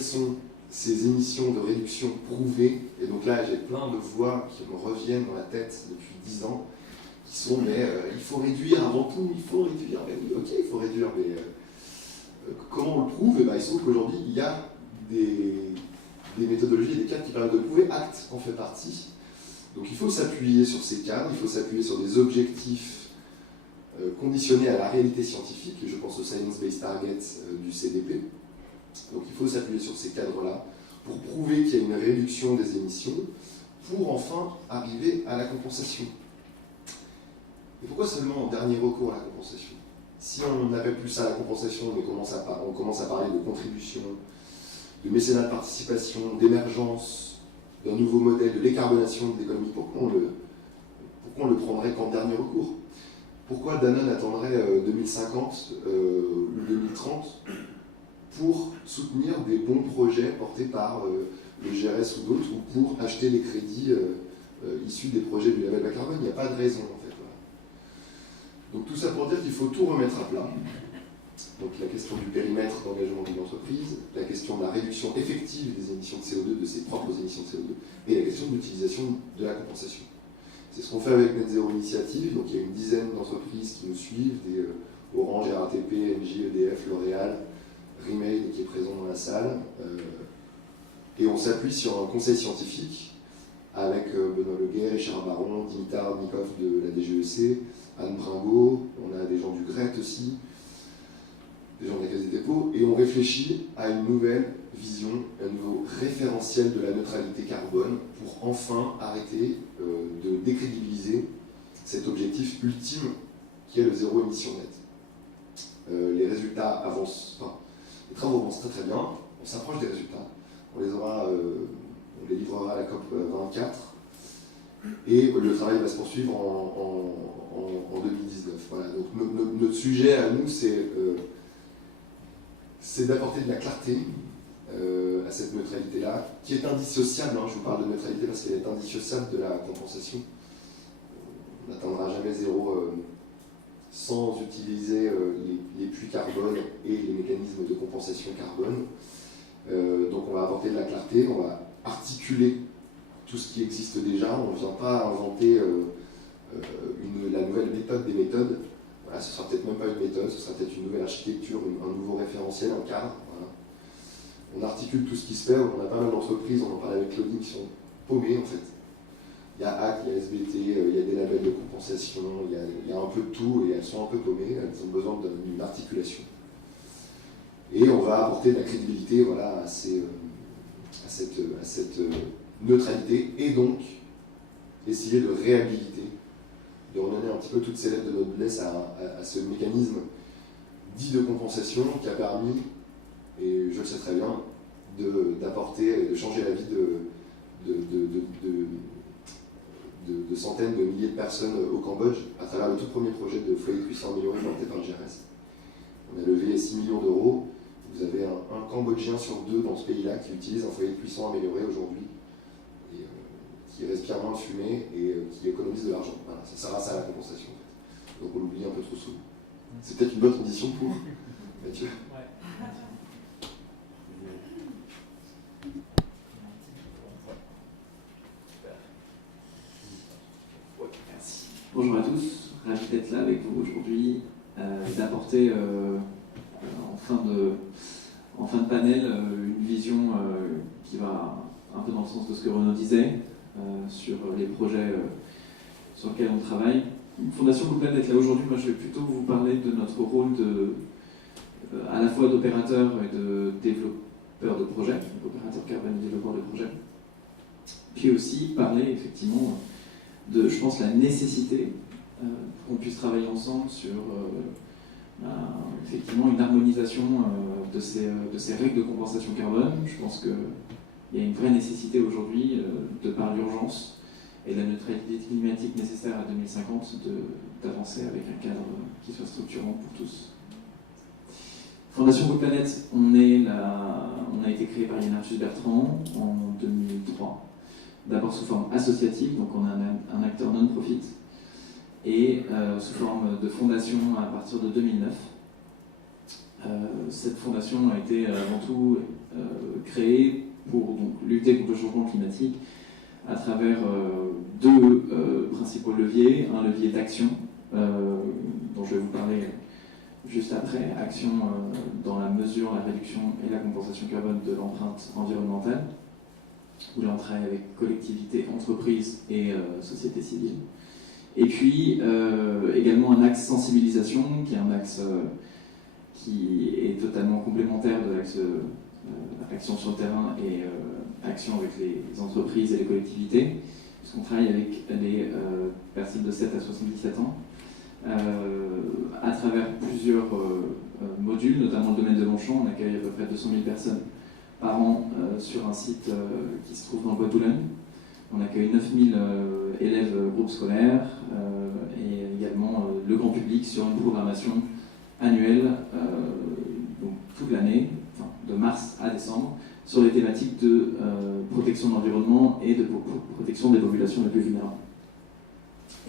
sont ces émissions de réduction prouvées? Et donc là, j'ai plein de voix qui me reviennent dans la tête depuis 10 ans, qui sont mais il faut réduire avant tout, il faut réduire. Mais oui, ok, il faut réduire, mais comment on le prouve? Et ben, il se trouve qu'aujourd'hui, il y a des méthodologies et des cadres qui permettent de le prouver. ACT en fait partie. Donc il faut s'appuyer sur ces cadres, il faut s'appuyer sur des objectifs conditionnés à la réalité scientifique, et je pense au Science-Based Target du CDP. Donc il faut s'appuyer sur ces cadres-là pour prouver qu'il y a une réduction des émissions, pour enfin arriver à la compensation. Et pourquoi seulement en dernier recours à la compensation? Si on n'appelle plus ça la compensation, mais on commence à parler de contribution, de mécénat de participation, d'émergence, d'un nouveau modèle de décarbonation de l'économie, pourquoi on le prendrait qu'en dernier recours? Pourquoi Danone attendrait 2050 ou 2030 pour soutenir des bons projets portés par le GRS ou d'autres, ou pour acheter les crédits issus des projets du label bas carbone? Il n'y a pas de raison en fait. Voilà. Donc tout ça pour dire qu'il faut tout remettre à plat. Donc la question du périmètre d'engagement d'une entreprise, la question de la réduction effective des émissions de CO2, de ses propres émissions de CO2, et la question de l'utilisation de la compensation. C'est ce qu'on fait avec Net Zero Initiative. Donc il y a une dizaine d'entreprises qui nous suivent, des Orange, RATP, Engie, EDF, L'Oréal, Remail qui est présent dans la salle. Et on s'appuie sur un conseil scientifique avec Benoît Leguet, Richard Baron, Dimitar Nikov de la DGEC, Anne Bringot, on a des gens du GRET aussi, des gens de la Caisse des dépôts, et on réfléchit à une nouvelle vision, un nouveau référentiel de la neutralité carbone pour enfin arrêter de décrédibiliser cet objectif ultime qui est le zéro émission net. Les résultats avancent, enfin, les travaux avancent très très bien, on s'approche des résultats, on les livrera à la COP 24 et le travail va se poursuivre en 2019. Voilà. Donc notre sujet à nous, c'est d'apporter de la clarté à cette neutralité-là, qui est indissociable. Je vous parle de neutralité parce qu'elle est indissociable de la compensation. On n'atteindra jamais zéro sans utiliser les puits carbone et les mécanismes de compensation carbone. Donc on va apporter de la clarté, on va articuler tout ce qui existe déjà, on ne vient pas inventer la nouvelle méthode des méthodes. Voilà, ce sera peut-être même pas une méthode, ce sera peut-être une nouvelle architecture, un nouveau référentiel, un cadre. Voilà. On articule tout ce qui se fait, on a pas mal d'entreprises, on en parlait avec Claudine, qui sont paumées en fait. Il y a HAC, il y a SBT, il y a des labels de compensation, il y a un peu de tout et elles sont un peu paumées, elles ont besoin d'une articulation. Et on va apporter de la crédibilité voilà, à cette neutralité et donc essayer de réhabiliter, de redonner un petit peu toutes ces lettres de noblesse à ce mécanisme dit de compensation qui a permis, et je le sais très bien, d'apporter, de changer la vie de centaines de milliers de personnes au Cambodge à travers le tout premier projet de foyer de cuisson amélioré porté par le GRS. On a levé 6 millions d'euros. Vous avez un Cambodgien sur 2 dans ce pays-là qui utilise un foyer de cuisson amélioré aujourd'hui, et qui respire moins de fumée et qui économise de l'argent. Voilà, ça grâce à la compensation. En fait. Donc on l'oublie un peu trop souvent. C'est peut-être une bonne condition pour Mathieu. Ouais. Merci. Bonjour à tous, ravi d'être là avec vous aujourd'hui, d'apporter en fin de panel une vision qui va un peu dans le sens de ce que Renaud disait sur les projets sur lesquels on travaille. Fondation Goodman d'être là aujourd'hui, moi je vais plutôt vous parler de notre rôle à la fois d'opérateur et de développeur de projets, opérateur carbone et développeur de projets, puis aussi parler effectivement de, je pense, la nécessité qu'on puisse travailler ensemble sur effectivement une harmonisation de ces règles de compensation carbone. Je pense qu'il y a une vraie nécessité aujourd'hui, de par l'urgence et la neutralité climatique nécessaire à 2050, d'avancer avec un cadre qui soit structurant pour tous. Fondation Good Planet, on a été créé par Yann Arthus Bertrand en 2003, d'abord sous forme associative, donc on a un acteur non-profit, et sous forme de fondation à partir de 2009. Cette fondation a été avant tout créée pour donc, lutter contre le changement climatique à travers 2 principaux leviers. Un levier d'action, dont je vais vous parler juste après, action dans la mesure, la réduction et la compensation carbone de l'empreinte environnementale, où là on travaille avec collectivités, entreprises et société civile. Et puis également un axe sensibilisation, qui est un axe qui est totalement complémentaire de l'axe action sur le terrain et action avec les entreprises et les collectivités, puisqu'on travaille avec les personnes de 7 à 77 ans, à travers plusieurs modules, notamment le domaine de Longchamp. On accueille à peu près 200 000 personnes par an sur un site qui se trouve dans le Bois de Boulogne. On accueille 9000 élèves groupes scolaires et également le grand public sur une programmation annuelle, donc toute l'année, enfin, de mars à décembre, sur les thématiques de protection de l'environnement et de protection des populations les plus vulnérables.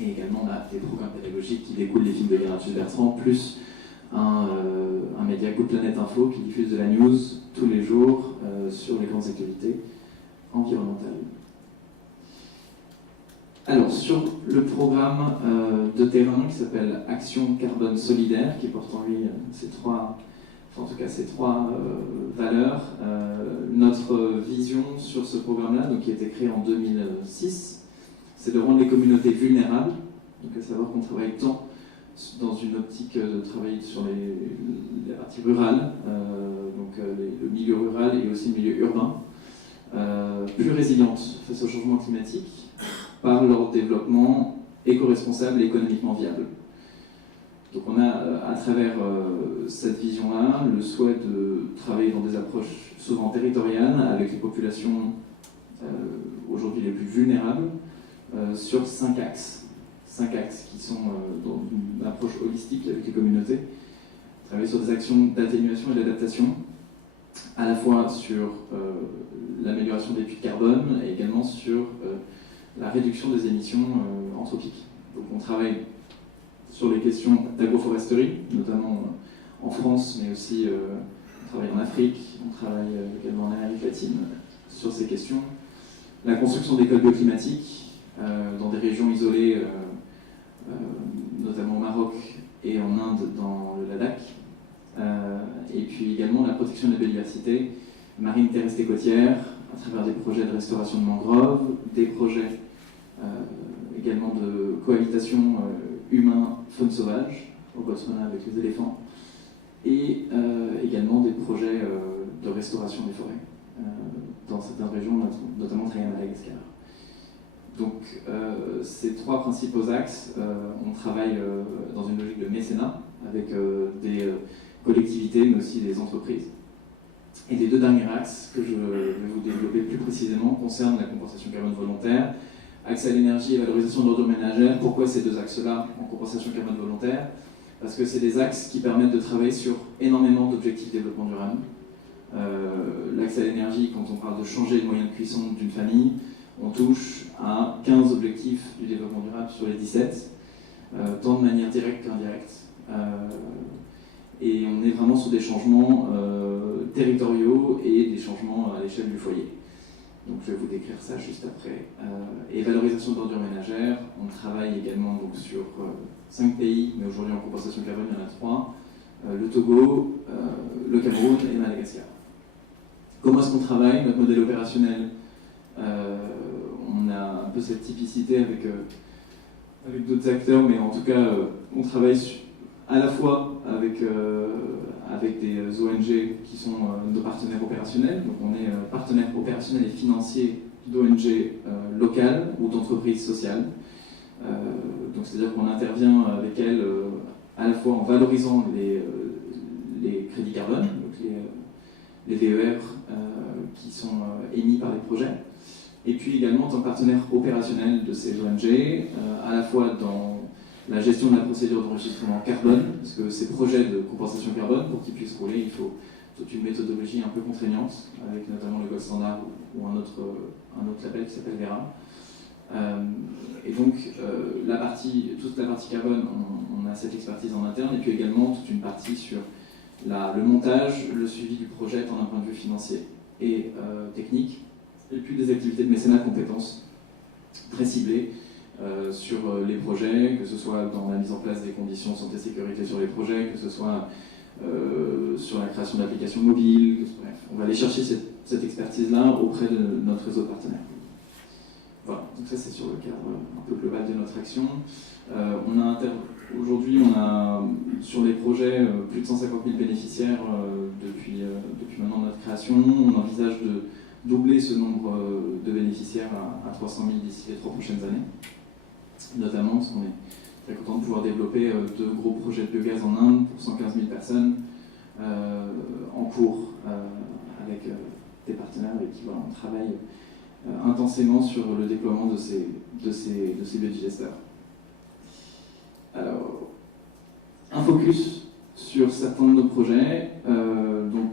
Et également, on a des programmes pédagogiques qui découlent des films de Gérard Bertrand, plus un média Good Planet Info qui diffuse de la news tous les jours sur les grandes activités environnementales. Alors, sur le programme de terrain qui s'appelle Action Carbone Solidaire, qui porte en lui ces trois valeurs, notre vision sur ce programme-là, donc, qui a été créé en 2006, c'est de rendre les communautés vulnérables, donc à savoir qu'on travaille tant dans une optique de travailler sur la partie rurale, donc le milieu rural et aussi le milieu urbain, plus résilientes face au changement climatique, par leur développement éco-responsable et économiquement viable. Donc on a, à travers cette vision-là, le souhait de travailler dans des approches souvent territoriales avec les populations aujourd'hui les plus vulnérables sur 5 axes. 5 axes qui sont dans une approche holistique avec les communautés. Travailler sur des actions d'atténuation et d'adaptation, à la fois sur l'amélioration des puits de carbone et également sur la réduction des émissions anthropiques. Donc on travaille sur les questions d'agroforesterie, notamment en France, mais aussi on travaille en Afrique, on travaille également en Amérique latine sur ces questions. La construction d'écoles bioclimatiques dans des régions isolées, notamment au Maroc et en Inde dans le Ladakh. Et puis également la protection de la biodiversité marine, terrestre et côtière, à travers des projets de restauration de mangroves, des projets également de cohabitation humain-faune sauvage, au Botswana avec les éléphants, et également des projets de restauration des forêts dans certaines régions, notamment très à Madagascar. Donc ces 3 principaux axes, on travaille dans une logique de mécénat avec des collectivités mais aussi des entreprises. Et les 2 derniers axes que je vais vous développer plus précisément concernent la compensation carbone volontaire, axe à l'énergie et valorisation de l'ordre ménagère. Pourquoi ces 2 axes-là en compensation carbone volontaire? Parce que c'est des axes qui permettent de travailler sur énormément d'objectifs de développement durable. L'axe à l'énergie, quand on parle de changer le moyen de cuisson d'une famille, on touche à 15 objectifs du développement durable sur les 17, tant de manière directe qu'indirecte. Et on est vraiment sur des changements territoriaux et des changements à l'échelle du foyer. Donc je vais vous décrire ça juste après. Et valorisation d'ordures ménagères, on travaille également donc, sur 5 pays, mais aujourd'hui en compensation carbone il y en a 3, le Togo, le Cameroun et Madagascar. Comment est-ce qu'on travaille? Notre modèle opérationnel, on a un peu cette typicité avec d'autres acteurs, mais en tout cas on travaille à la fois avec des ONG qui sont nos partenaires opérationnels. Donc on est partenaire opérationnel et financier d'ONG locales ou d'entreprises sociales. Donc c'est-à-dire qu'on intervient avec elles à la fois en valorisant les crédits carbone, donc les VER qui sont émis par les projets, et puis également en tant que partenaire opérationnel de ces ONG, à la fois dans la gestion de la procédure d'enregistrement carbone, parce que ces projets de compensation carbone, pour qu'ils puissent rouler, il faut toute une méthodologie un peu contraignante, avec notamment le Gold Standard ou un autre label qui s'appelle Vera. Et donc, toute la partie carbone, on a cette expertise en interne, et puis également toute une partie sur le montage, le suivi du projet, tant d'un point de vue financier et technique, et puis des activités de mécénat de compétences très ciblées sur les projets, que ce soit dans la mise en place des conditions santé-sécurité sur les projets, que ce soit sur la création d'applications mobiles, bref, on va aller chercher cette expertise-là auprès de notre réseau de partenaires. Voilà, donc ça c'est sur le cadre un peu global de notre action. Aujourd'hui, on a sur les projets plus de 150 000 bénéficiaires depuis maintenant notre création. On envisage de doubler ce nombre de bénéficiaires à 300 000 d'ici les 3 prochaines années. Notamment parce qu'on est très content de pouvoir développer 2 gros projets de biogaz en Inde pour 115 000 personnes en cours avec des partenaires avec qui on travaille intensément sur le déploiement de ces biodigesteurs. Alors, un focus sur certains de nos projets. Donc,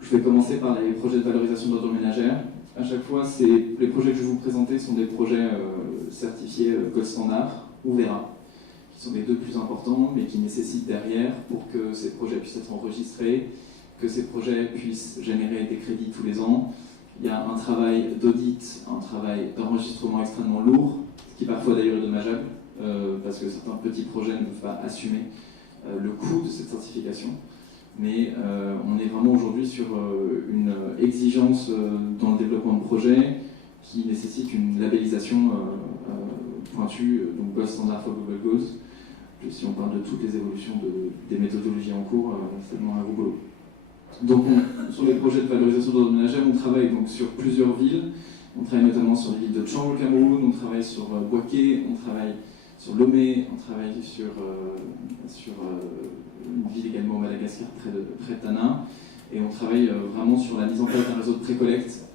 je vais commencer par les projets de valorisation d'ordures ménagères. À chaque fois, les projets que je vais vous présenter sont des projets certifiés Gold Standard ou Verra, qui sont les deux plus importants, mais qui nécessitent derrière, pour que ces projets puissent être enregistrés, que ces projets puissent générer des crédits tous les ans. Il y a un travail d'audit, un travail d'enregistrement extrêmement lourd, qui parfois d'ailleurs est dommageable, parce que certains petits projets ne peuvent pas assumer le coût de cette certification. Mais on est vraiment aujourd'hui sur une exigence dans le développement de projets qui nécessite une labellisation pointue, donc Gold Standard for Global Goals. Si on parle de toutes les évolutions des méthodologies en cours, c'est vraiment un gros boulot. Donc sur les projets de valorisation d'ordures ménagères, on travaille donc sur plusieurs villes. On travaille notamment sur les villes de Tchang au Cameroun, on travaille sur Bouaké, on travaille sur Lomé, on travaille sur une ville également au Madagascar, près de Tana, et on travaille vraiment sur la mise en place d'un réseau de pré-collecte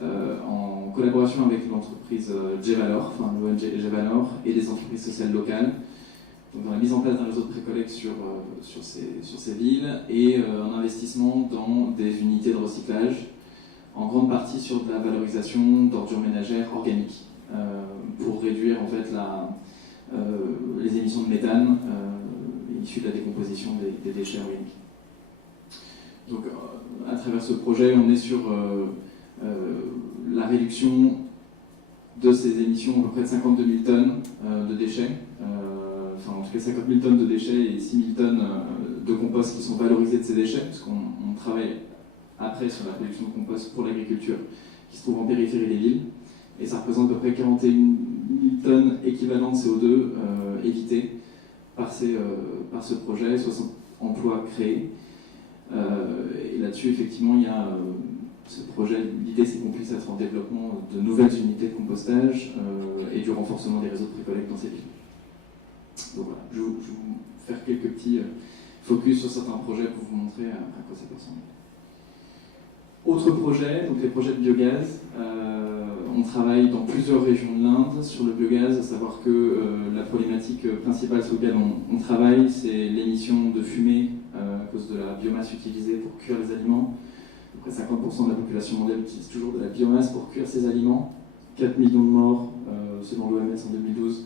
en collaboration avec l'entreprise G-Valor, enfin l'ONG G-Valor, et les entreprises sociales locales. Donc dans la mise en place d'un réseau de pré-collecte sur ces villes, et un investissement dans des unités de recyclage, en grande partie sur de la valorisation d'ordures ménagères organiques, pour réduire en fait les émissions de méthane issues de la décomposition des déchets organiques. Donc à travers ce projet, on est sur la réduction de ces émissions à peu près de 52 000 tonnes de déchets, enfin en tout cas 50 000 tonnes de déchets et 6 000 tonnes de compost qui sont valorisés de ces déchets, parce qu'on travaille après sur la production de compost pour l'agriculture qui se trouve en périphérie des villes, et ça représente à peu près 41 000 tonnes équivalent de CO2 évitées par ce projet, 60 emplois créés. Et là-dessus, effectivement, il y a ce projet, l'idée c'est qu'on puisse être en développement de nouvelles unités de compostage et du renforcement des réseaux de pré-collecte dans ces villes. Donc voilà, je vais vous faire quelques petits focus sur certains projets pour vous montrer à quoi ça peut ressembler. Autre projet, donc les projets de biogaz. On travaille dans plusieurs régions de l'Inde sur le biogaz, à savoir que la problématique principale sur laquelle on travaille, c'est l'émission de fumée à cause de la biomasse utilisée pour cuire les aliments. À peu près 50% de la population mondiale utilise toujours de la biomasse pour cuire ses aliments. 4 millions de morts, selon l'OMS en 2012,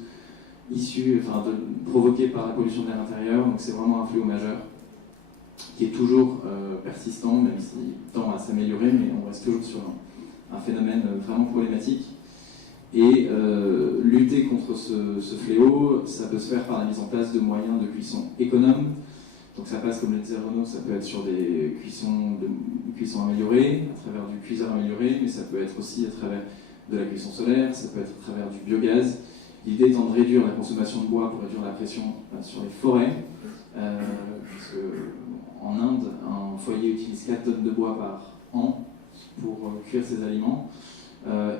provoqués par la pollution de l'air intérieur. Donc c'est vraiment un fléau majeur qui est toujours persistant, même s'il tend à s'améliorer, mais on reste toujours sur un phénomène vraiment problématique. Et lutter contre ce fléau, ça peut se faire par la mise en place de moyens de cuisson économes. Donc ça passe, comme le disait Renaud, ça peut être sur des cuissons améliorées, à travers du cuiseur amélioré, mais ça peut être aussi à travers de la cuisson solaire, ça peut être à travers du biogaz. L'idée étant de réduire la consommation de bois pour réduire la pression sur les forêts, puisque en Inde, un foyer utilise 4 tonnes de bois par an pour cuire ses aliments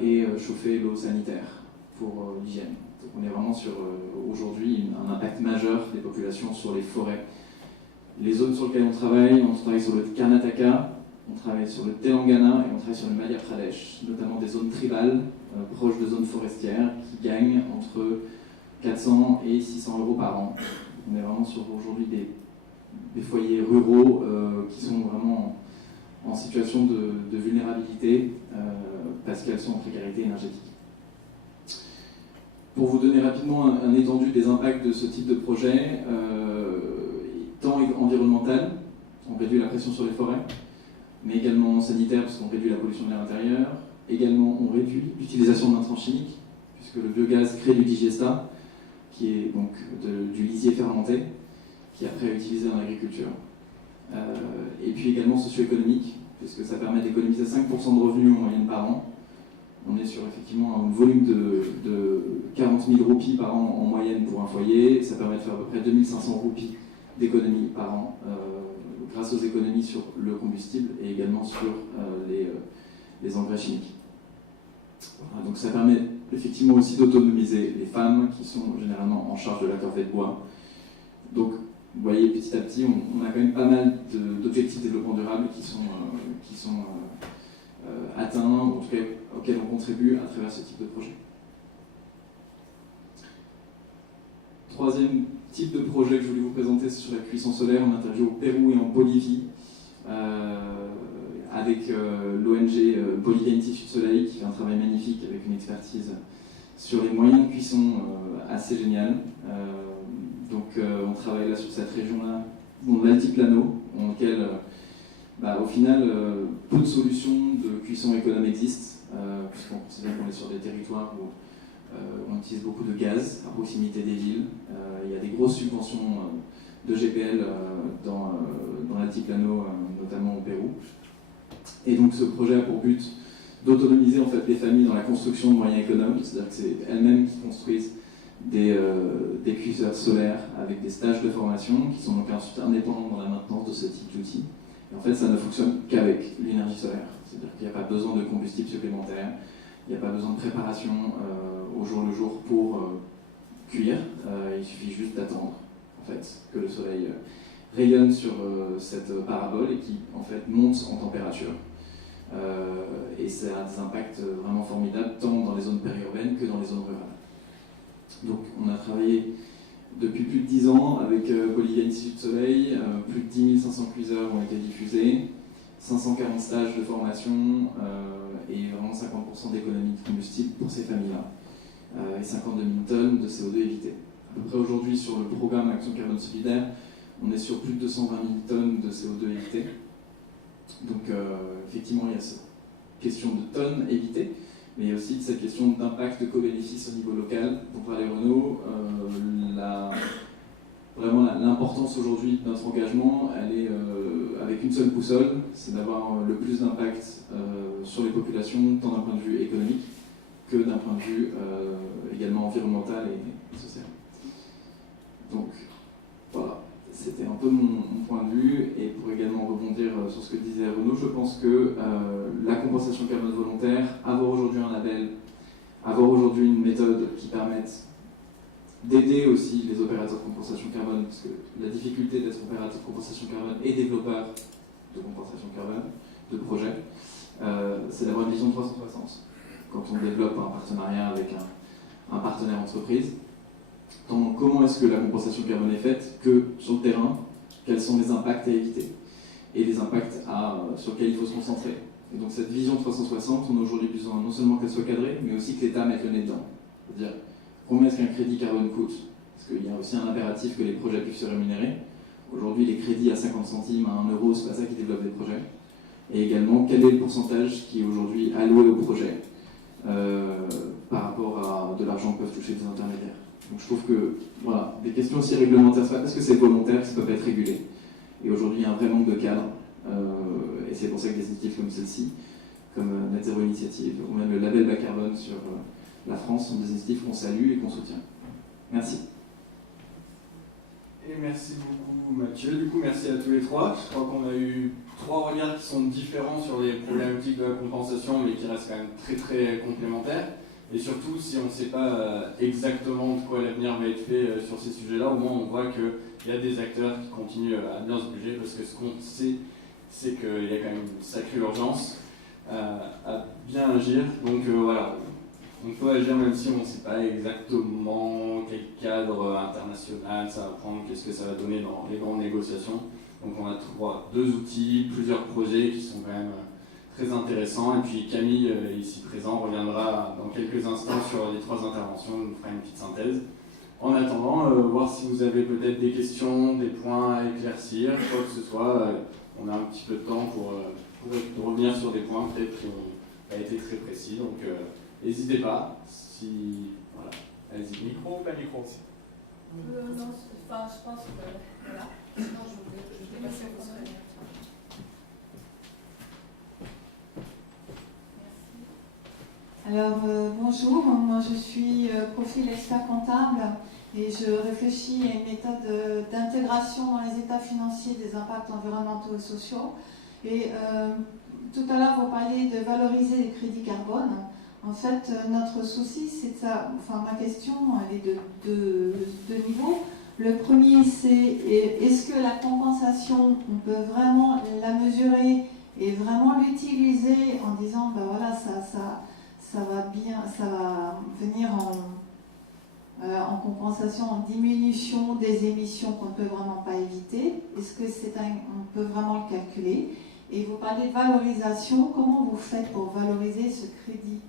et chauffer l'eau sanitaire pour l'hygiène. Donc on est vraiment sur aujourd'hui un impact majeur des populations sur les forêts. Les zones sur lesquelles on travaille sur le Karnataka, on travaille sur le Telangana et on travaille sur le Madhya Pradesh, notamment des zones tribales proches de zones forestières qui gagnent entre 400 et 600 euros par an. On est vraiment sur aujourd'hui des foyers ruraux qui sont vraiment en situation de vulnérabilité parce qu'elles sont en précarité énergétique. Pour vous donner rapidement un étendu des impacts de ce type de projet, tant environnemental, on réduit la pression sur les forêts, mais également sanitaire parce qu'on réduit la pollution de l'air intérieur, également on réduit l'utilisation d'intrants chimiques, puisque le biogaz crée du digestat, qui est donc du lisier fermenté, qui est après utilisé dans l'agriculture. Et puis également socio-économique, puisque ça permet d'économiser 5% de revenus en moyenne par an. On est sur effectivement un volume de 40 000 roupies par an en moyenne pour un foyer. Ça permet de faire à peu près 2500 roupies d'économies par an grâce aux économies sur le combustible et également sur les engrais chimiques. Voilà, donc ça permet effectivement aussi d'autonomiser les femmes qui sont généralement en charge de la corvée de bois. Donc vous voyez, petit à petit, on a quand même pas mal d'objectifs de développement durable qui sont atteint, ou en tout cas auquel on contribue à travers ce type de projet. Troisième type de projet que je voulais vous présenter, c'est sur la cuisson solaire. On intervient au Pérou et en Bolivie avec l'ONG Bolivian Institut de Soleil qui fait un travail magnifique avec une expertise sur les moyens de cuisson assez génial. On travaille là sur cette région-là, dans l'altiplano, dans lequel au final peu de solutions de cuisson économe existent, puisqu'on considère qu'on est sur des territoires où on utilise beaucoup de gaz à proximité des villes. Il y a des grosses subventions de GPL dans l'altiplano, notamment au Pérou. Et donc ce projet a pour but d'autonomiser en fait les familles dans la construction de moyens économes, c'est-à-dire que c'est elles-mêmes qui construisent des cuiseurs solaires avec des stages de formation qui sont donc ensuite indépendants dans la maintenance de ce type d'outils. Et en fait, ça ne fonctionne qu'avec l'énergie solaire, c'est-à-dire qu'il n'y a pas besoin de combustible supplémentaire, il n'y a pas besoin de préparation au jour le jour pour cuire, il suffit juste d'attendre en fait, que le soleil rayonne sur cette parabole et qui en fait monte en température. Et ça a des impacts vraiment formidables tant dans les zones périurbaines que dans les zones rurales. Donc on a travaillé depuis plus de 10 ans avec Bolivian Institut de Soleil, plus de 10 500 cuiseurs ont été diffusés, 540 stages de formation et vraiment 50% d'économie de combustible pour ces familles-là, et 52 000 tonnes de CO2 évitées. À peu près aujourd'hui sur le programme Action Carbone Solidaire, on est sur plus de 220 000 tonnes de CO2 évitées. Donc effectivement il y a cette question de tonnes évitées, mais il y a aussi cette question d'impact de co-bénéfice au niveau local. Dont parlait Renaud, vraiment l'importance aujourd'hui de notre engagement, elle est avec une seule boussole, c'est d'avoir le plus d'impact sur les populations, tant d'un point de vue économique que d'un point de vue également environnemental et social. Donc voilà, c'était un peu mon point de vue, et pour également rebondir sur ce que disait Renaud, je pense que la compensation carbone volontaire, avoir aujourd'hui un label, avoir aujourd'hui une méthode qui permette d'aider aussi les opérateurs de compensation carbone, parce que la difficulté d'être opérateur de compensation carbone et développeur de compensation carbone, de projet, c'est d'avoir une vision 360. Quand on développe un partenariat avec un partenaire entreprise, donc comment est-ce que la compensation carbone est faite, que sur le terrain, quels sont les impacts à éviter et les impacts sur lesquels il faut se concentrer. Et donc cette vision 360, on a aujourd'hui besoin non seulement qu'elle soit cadrée, mais aussi que l'État mette le nez dedans. C'est-à-dire, combien est-ce qu'un crédit carbone coûte? Parce qu'il y a aussi un impératif que les projets puissent se rémunérer. Aujourd'hui, les crédits à 50 centimes, à 1 euro, c'est pas ça qui développe des projets. Et également, quel est le pourcentage qui est aujourd'hui alloué au projet par rapport à de l'argent que peuvent toucher des intermédiaires. Donc je trouve que, voilà, des questions aussi réglementaires, c'est pas parce que c'est volontaire que ça peut pas être régulé. Et aujourd'hui, il y a un vrai manque de cadre, et c'est pour ça que des initiatives comme celle-ci, comme Net Zero Initiative, ou même le label bas carbone sur la France, sont des initiatives qu'on salue et qu'on soutient. Merci. Et merci beaucoup Mathieu. Du coup, merci à tous les trois. Je crois qu'on a eu 3 regards qui sont différents sur les problématiques de la compensation, mais qui restent quand même très très complémentaires. Et surtout, si on ne sait pas exactement de quoi l'avenir va être fait sur ces sujets-là, au moins on voit qu'il y a des acteurs qui continuent à bien se bouger, parce que ce qu'on sait, c'est qu'il y a quand même une sacrée urgence à bien agir. Donc voilà, on peut agir même si on ne sait pas exactement quel cadre international ça va prendre, qu'est-ce que ça va donner dans les grandes négociations. Donc on a 2 outils, plusieurs projets qui sont quand même très intéressants. Et puis Camille, ici présent, reviendra dans quelques instants sur les 3 interventions, nous fera une petite synthèse. En attendant, voir si vous avez peut-être des questions, des points à éclaircir, quoi que ce soit. On a un petit peu de temps pour revenir sur des points peut-être qui n'ont pas été très précis. Donc n'hésitez pas. Voilà. Allez-y. Micro ou pas micro aussi Non, enfin, je pense que voilà. Sinon, je vais passer au conseil. Alors, bonjour, moi je suis profil expert comptable et je réfléchis à une méthode d'intégration dans les états financiers des impacts environnementaux et sociaux. Et tout à l'heure, vous parliez de valoriser les crédits carbone. En fait, notre souci, c'est ça. Enfin, ma question, elle est de 2 niveaux. Le premier, c'est est-ce que la compensation, on peut vraiment la mesurer et vraiment l'utiliser en disant ben voilà, ça va venir en compensation, en diminution des émissions qu'on ne peut vraiment pas éviter. Est-ce que on peut vraiment le calculer? Et vous parlez de valorisation, comment vous faites pour valoriser ce crédit?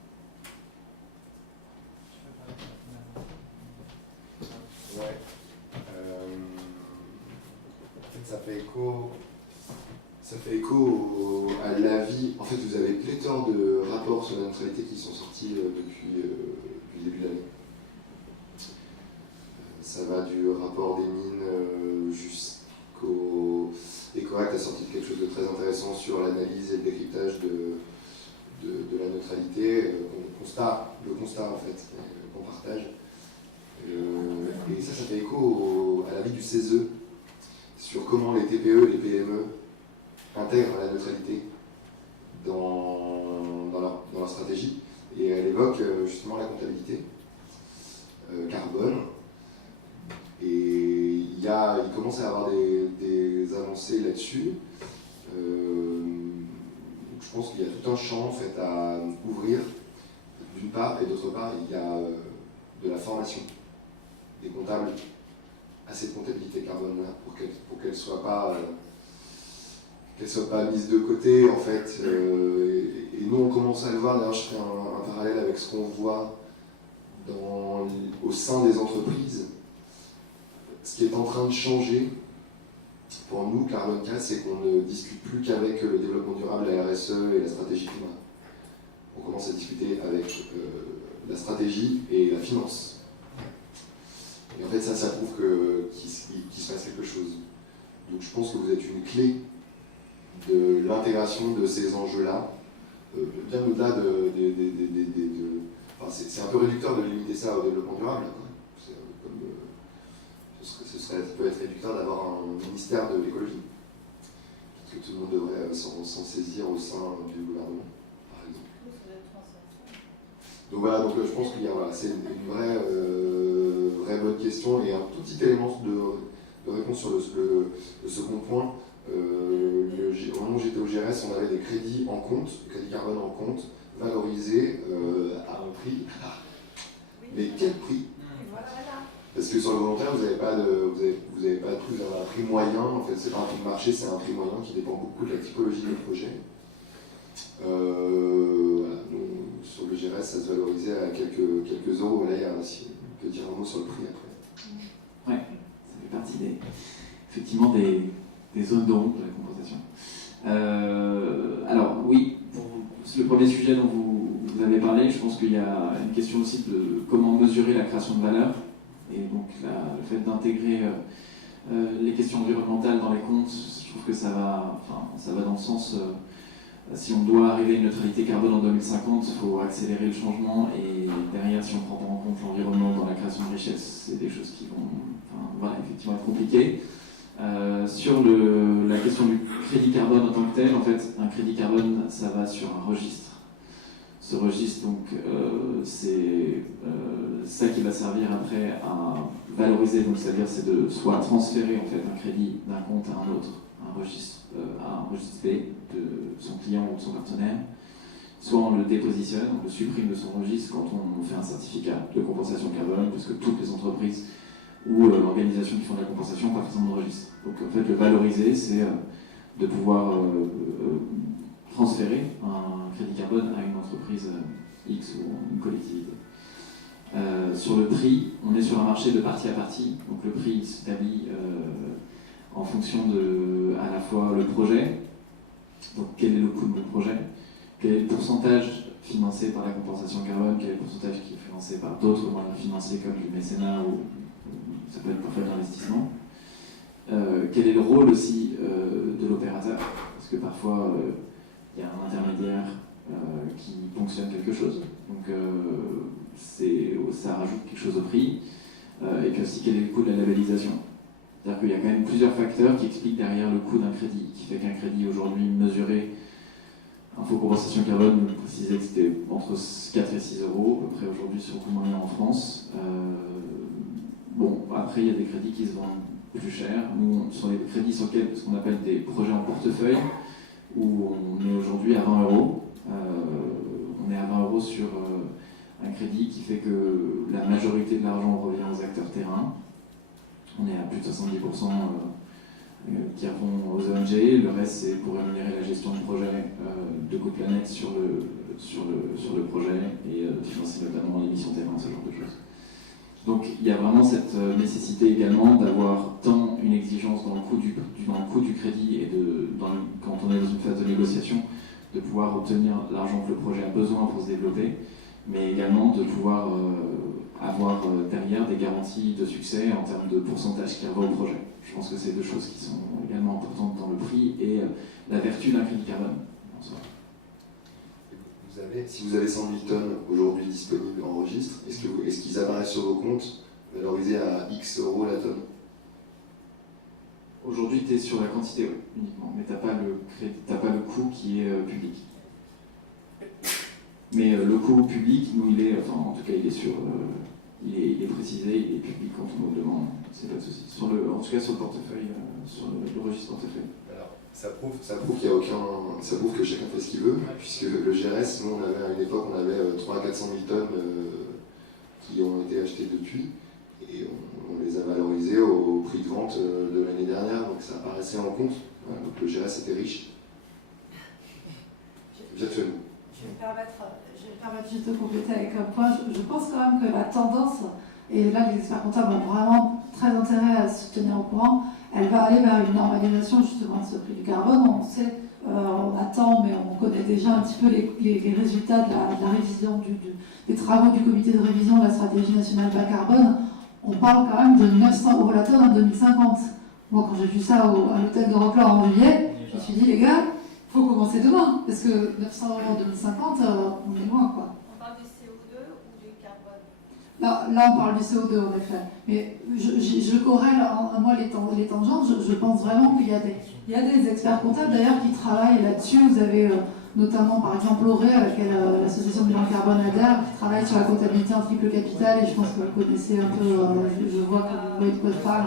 Ouais. En fait, ça fait écho à l'avis. En fait, vous avez pléthore de rapports sur la neutralité qui sont sortis depuis le début de l'année. Ça va du rapport des mines jusqu'au... Ecoact a sorti quelque chose de très intéressant sur l'analyse et le décryptage de la neutralité. Le constat en fait, qu'on partage. Et ça fait écho à l'avis du CESE sur comment les TPE et les PME intègrent la neutralité dans leur stratégie. Et elle évoque justement la comptabilité carbone. Et il commence à y avoir des avancées là-dessus. Je pense qu'il y a tout un champ en fait, à ouvrir d'une part, et d'autre part, il y a de la formation des comptables à cette comptabilité carbone-là pour qu'elle soit pas mise de côté en fait. Et nous on commence à le voir, d'ailleurs je ferai un parallèle avec ce qu'on voit au sein des entreprises. Ce qui est en train de changer pour nous, Carbone 4, c'est qu'on ne discute plus qu'avec le développement durable, la RSE et la stratégie climat. On commence à discuter avec la stratégie et la finance. Et en fait, ça prouve qu'il se passe quelque chose. Donc je pense que vous êtes une clé de l'intégration de ces enjeux-là, bien au-delà enfin, c'est un peu réducteur de limiter ça au développement durable. Ça peut être réducteur d'avoir un ministère de l'écologie. Peut-être que tout le monde devrait s'en saisir au sein du gouvernement, par exemple. Donc voilà, je pense qu'il y a, c'est une vraie bonne question et un tout petit élément de réponse sur le second point. Au moment où j'étais au GRS, on avait des crédits en compte, crédits carbone en compte, valorisés à un prix. Mais quel prix? Parce que sur le volontaire, vous n'avez pas de prix, vous avez un prix moyen. En fait, c'est pas un prix de marché, c'est un prix moyen qui dépend beaucoup de la typologie du projet. Voilà. Nous, sur le GRS, ça se valorisait à quelques euros. Là, si on peut dire un mot sur le prix après. Ouais, ça fait partie effectivement des zones d'ombre de la compensation. Alors oui, pour le premier sujet dont vous avez parlé, je pense qu'il y a une question aussi de comment mesurer la création de valeur. Et donc le fait d'intégrer les questions environnementales dans les comptes, je trouve que ça va dans le sens, si on doit arriver à une neutralité carbone en 2050, il faut accélérer le changement et derrière, si on prend pas en compte l'environnement dans la création de richesse, c'est des choses qui vont effectivement être compliquées. Sur la question du crédit carbone en tant que tel, en fait, un crédit carbone, ça va sur un registre. Ce registre, donc, c'est ça qui va servir après à valoriser, donc c'est-à-dire c'est de soit transférer en fait un crédit d'un compte à un autre, à un registre B de son client ou de son partenaire, soit on le dépositionne, on le supprime de son registre quand on fait un certificat de compensation carbone, parce que toutes les entreprises ou organisations qui font de la compensation n'ont pas forcément de registre. Donc en fait, le valoriser, c'est de pouvoir transférer un crédit carbone à une entreprise X ou une collectivité. Sur le prix, on est sur un marché de partie à partie, donc le prix s'établit en fonction de à la fois le projet, donc quel est le coût de mon projet, quel est le pourcentage financé par la compensation carbone, quel est le pourcentage qui est financé par d'autres moyens financiers comme du mécénat ou ça peut être pour faire de l'investissement. Quel est le rôle aussi de l'opérateur, parce que parfois il y a un intermédiaire qui ponctionne quelque chose, donc ça rajoute quelque chose au prix, et puis aussi quel est le coût de la labellisation. C'est-à-dire qu'il y a quand même plusieurs facteurs qui expliquent derrière le coût d'un crédit, qui fait qu'un crédit aujourd'hui mesuré, Info Compensation Carbone nous précisait que c'était entre 4 et 6 euros, à peu près aujourd'hui sur le coût moyen en France. Bon, après il y a des crédits qui se vendent plus cher. Nous, sur les crédits sur lesquels, ce qu'on appelle des projets en portefeuille, où on est aujourd'hui à 20 euros. On est à 20 euros sur un crédit qui fait que la majorité de l'argent revient aux acteurs terrain. On est à plus de 70% qui vont aux ONG, le reste c'est pour rémunérer la gestion de projet de Good Planet sur le projet et financer notamment l'émission terrain, ce genre de choses. Donc il y a vraiment cette nécessité également d'avoir tant une exigence dans le coût du crédit et quand on est dans une phase de négociation, de pouvoir obtenir l'argent que le projet a besoin pour se développer, mais également de pouvoir avoir derrière des garanties de succès en termes de pourcentage qui revient au projet. Je pense que c'est deux choses qui sont également importantes dans le prix et la vertu d'un crédit carbone. Si vous avez 100 000 tonnes aujourd'hui disponibles en registre, est-ce qu'ils apparaissent sur vos comptes valorisés à X euros la tonne? Aujourd'hui, tu es sur la quantité, oui, uniquement, mais tu n'as pas le coût qui est public. Mais le coût public, nous, il est précisé, il est public quand on nous le demande, c'est pas de souci. En tout cas sur le portefeuille, sur le registre portefeuille. Alors, ça prouve qu'il y a ça prouve que chacun fait ce qu'il veut, puisque le GRS, nous, à une époque, on avait 300 à 400 000 tonnes qui ont été achetées depuis, et on les a valorisées au prix de vente de l'année dernière, donc ça apparaissait en compte. Donc le GRS était riche. Virtuellement. Je vais me permettre juste de compléter avec un point. Je pense quand même que la tendance, et là les experts comptables ont vraiment très intérêt à se tenir au courant, elle va aller vers une normalisation justement de ce prix du carbone. On sait, on attend, mais on connaît déjà un petit peu les résultats de la révision des travaux du comité de révision de la stratégie nationale bas carbone. On parle quand même de 900 € la tonne en 2050. Moi, quand j'ai vu ça à l'hôtel de Roquelaure en juillet, je me suis dit, les gars, il faut commencer demain, parce que 900 € en 2050, on est loin, quoi. On parle du CO2 ou du carbone? Là, on parle du CO2, en effet. Mais je corrèle, moi, les tangentes, je pense vraiment qu'il y a des experts comptables, d'ailleurs, qui travaillent là-dessus. Vous avez notamment, par exemple, Auré, à laquelle l'association Bilan Carbone adhère, qui travaille sur la comptabilité en triple capital, et je pense que vous connaissez un peu, je vois que vous voyez de quoi je parle.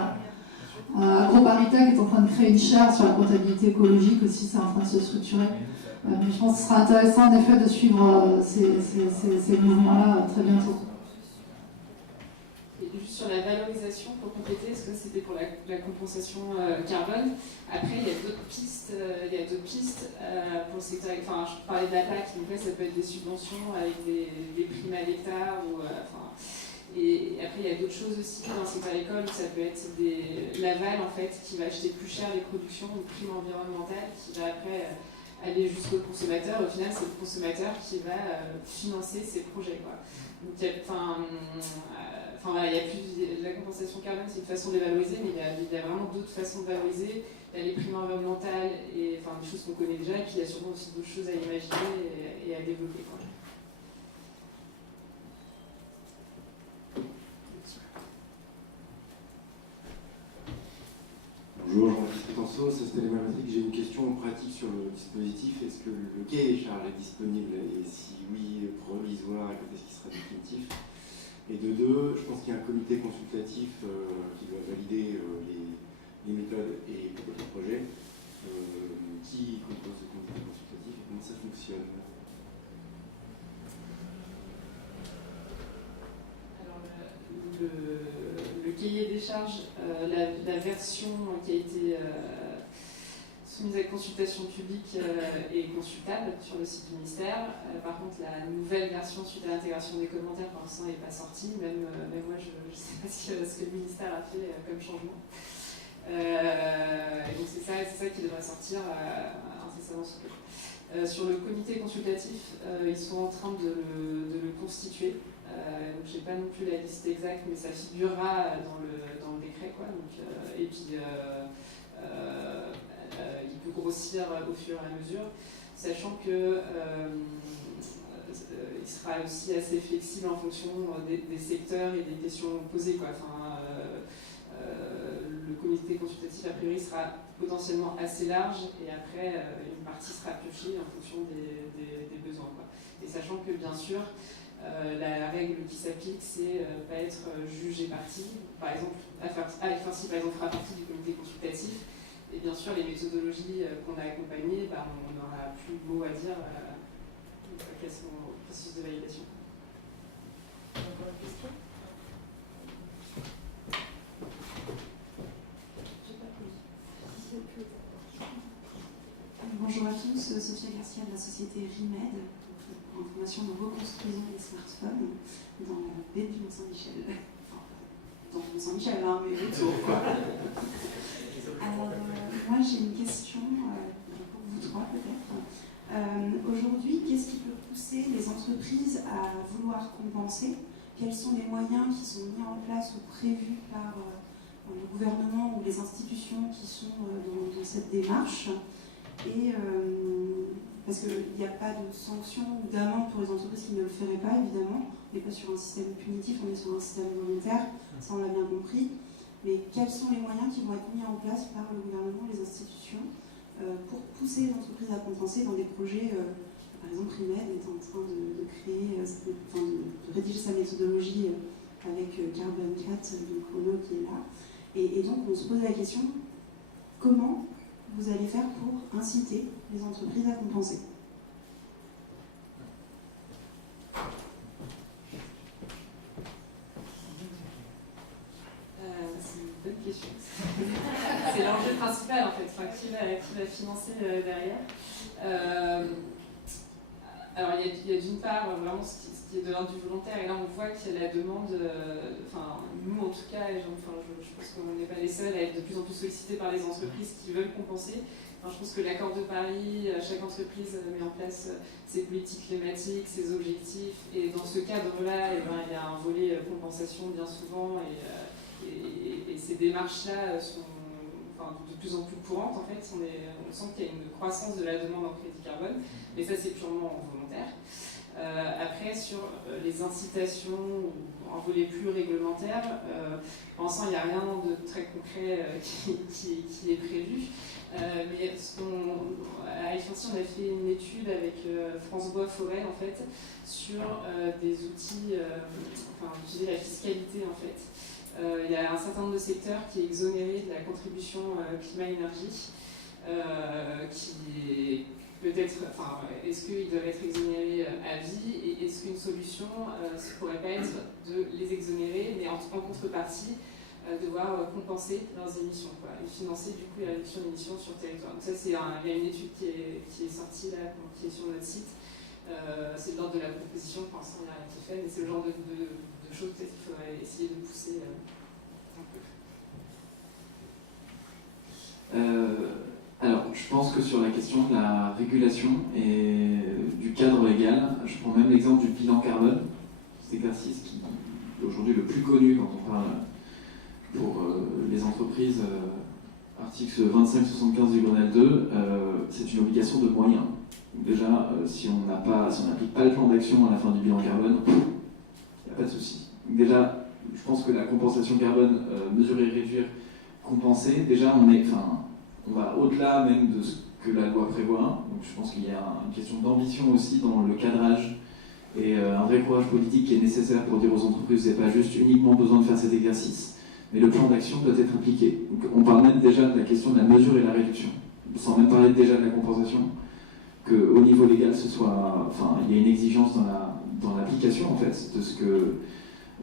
AgroParisTech est en train de créer une chaire sur la comptabilité écologique aussi, c'est en train de se structurer. Mais je pense que ce sera intéressant en effet de suivre ces mouvements-là très bientôt. Et juste sur la valorisation, pour compléter, parce que c'était pour la compensation carbone. Après, il y a d'autres pistes, pour le secteur. Enfin, je parlais de la PAC, donc là, ça peut être des subventions avec des primes à l'hectare et après, il y a d'autres choses aussi dans le secteur agricole, ça peut être l'aval en fait, qui va acheter plus cher les productions, une prime environnementale qui va après aller jusqu'au consommateur. Au final, c'est le consommateur qui va financer ces projets, quoi. Donc, voilà, il y a plus la compensation carbone, c'est une façon de les valoriser, mais il y a vraiment d'autres façons de valoriser. Il y a les primes environnementales et des choses qu'on connaît déjà, et puis il y a sûrement aussi d'autres choses à imaginer et à développer, quoi. Bonjour, Jean-Baptiste Pétanceau, Société Mathématique. J'ai une question pratique sur le dispositif. Est-ce que le cahier des charges est disponible et si oui, provisoire et quand est-ce qu'il sera définitif? Et de deux, je pense qu'il y a un comité consultatif qui doit valider les méthodes et les projets. Qui compose ce comité consultatif et comment ça fonctionne? Le cahier des charges, la version qui a été soumise à consultation publique est consultable sur le site du ministère. Par contre, la nouvelle version suite à l'intégration des commentaires, pour l'instant, n'est pas sortie. Même moi, je ne sais pas ce que le ministère a fait comme changement. Et donc c'est ça qui devrait sortir incessamment sous peu. Sur le comité consultatif, ils sont en train de le constituer. Donc je n'ai pas non plus la liste exacte, mais ça figurera dans le décret, quoi. Donc, et puis il peut grossir au fur et à mesure, sachant que il sera aussi assez flexible en fonction des secteurs et des questions posées, quoi. Enfin, le comité consultatif a priori sera potentiellement assez large et après une partie sera piochée en fonction des besoins, quoi. Et sachant que bien sûr la règle qui s'applique, c'est pas être juge et partie. Par exemple, FRC par exemple fera partie du comité consultatif Et bien sûr, les méthodologies qu'on a accompagnées, on n'aura plus mot à dire quels sont nos processus de validation. Encore une question? Bonjour à tous, Sophia Garcia de la société RIMED. Pour information, nous reconstruisons les smartphones dans la baie du Mont-Saint-Michel. Enfin, dans le Mont-Saint-Michel, hein, mais autour, quoi. Alors, moi j'ai une question pour vous trois peut-être. Aujourd'hui, qu'est-ce qui peut pousser les entreprises à vouloir compenser? Quels sont les moyens qui sont mis en place ou prévus par le gouvernement ou les institutions qui sont dans cette démarche? Et parce qu'il n'y a pas de sanctions ou d'amende pour les entreprises qui ne le feraient pas, évidemment. On n'est pas sur un système punitif, on est sur un système volontaire, ça on l'a bien compris. Mais quels sont les moyens qui vont être mis en place par le gouvernement, les institutions, pour pousser les entreprises à compenser dans des projets, par exemple RIMED est en train de créer, de rédiger sa méthodologie avec Carbon 4, donc Renault qui est là. Et donc on se pose la question, comment vous allez faire pour inciter les entreprises à compenser? C'est une bonne question. C'est l'enjeu principal en fait, qui va financer derrière. Alors il y a d'une part vraiment ce qui est de l'ordre du volontaire, et là on voit qu'il y a la demande, nous en tout cas, je pense qu'on n'est pas les seuls à être de plus en plus sollicités par les entreprises qui veulent compenser. Je pense que l'accord de Paris, chaque entreprise met en place ses politiques climatiques, ses objectifs, et dans ce cadre-là, il y a un volet compensation bien souvent, et ces démarches-là sont de plus en plus courantes en fait. On sent qu'il y a une croissance de la demande en crédit carbone, mais ça c'est purement volontaire. Après, sur les incitations ou un volet plus réglementaire, pour l'instant il n'y a rien de très concret qui est prévu. Mais à FNC, on a fait une étude avec France Bois Forêt en fait, sur des outils, utiliser la fiscalité en fait. Il y a un certain nombre de secteurs qui est exonéré de la contribution climat-énergie, qui est peut-être, est-ce qu'ils doivent être exonérés à vie, et est-ce qu'une solution ne pourrait pas être de les exonérer, mais en contrepartie devoir compenser leurs émissions, et financer du coup la réduction d'émissions sur le territoire. Donc ça, il y a une étude qui est sortie là, qui est sur notre site. C'est de l'ordre de la proposition, pour l'instant il n'y a rien qui est fait, mais c'est le genre de choses peut-être qu'il faudrait essayer de pousser un peu. Alors, je pense que sur la question de la régulation et du cadre légal, je prends même l'exemple du bilan carbone, cet exercice qui est aujourd'hui le plus connu quand on parle pour les entreprises, article 25-75 du Grenelle 2, c'est une obligation de moyens. Donc déjà, si on n'applique pas le plan d'action à la fin du bilan carbone, il n'y a pas de souci. Donc déjà, je pense que la compensation carbone, mesurer, réduire, compenser, déjà on va au-delà même de ce que la loi prévoit. Donc je pense qu'il y a une question d'ambition aussi dans le cadrage et un vrai courage politique qui est nécessaire pour dire aux entreprises, vous n'avez pas juste uniquement besoin de faire cet exercice, mais le plan d'action doit être impliqué. Donc on parle même déjà de la question de la mesure et la réduction, sans même parler déjà de la compensation, qu'au niveau légal, il y a une exigence dans l'application en fait de ce que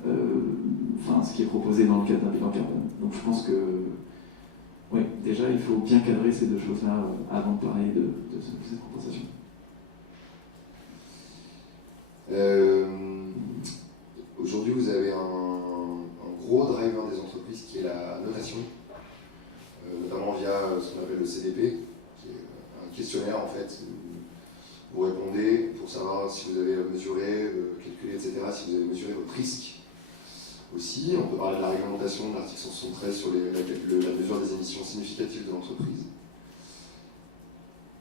ce qui est proposé dans le cadre d'un bilan carbone. Donc je pense que oui, déjà il faut bien cadrer ces deux choses-là avant de parler de cette compensation. Aujourd'hui, vous avez un gros driver des entreprises qui est la notation, notamment via ce qu'on appelle le CDP, qui est un questionnaire en fait. Vous répondez pour savoir si vous avez mesuré, calculé, etc., si vous avez mesuré votre risque. Aussi, on peut parler de la réglementation de l'article 173 sur la mesure des émissions significatives de l'entreprise.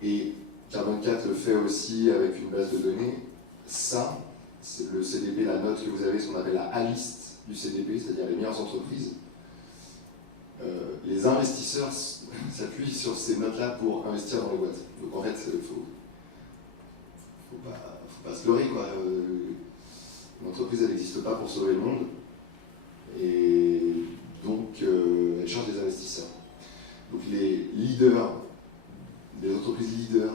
Et Carbon 4 le fait aussi avec une base de données. Ça, c'est le CDP, la note que vous avez, ce qu'on appelle la A-list du CDP, c'est-à-dire les meilleures entreprises. Les investisseurs s'appuient sur ces notes-là pour investir dans les boîtes. Donc en fait, il ne faut pas se leurrer, quoi. L'entreprise, elle n'existe pas pour sauver le monde. Et donc, elle cherche des investisseurs. Donc les leaders, les entreprises leaders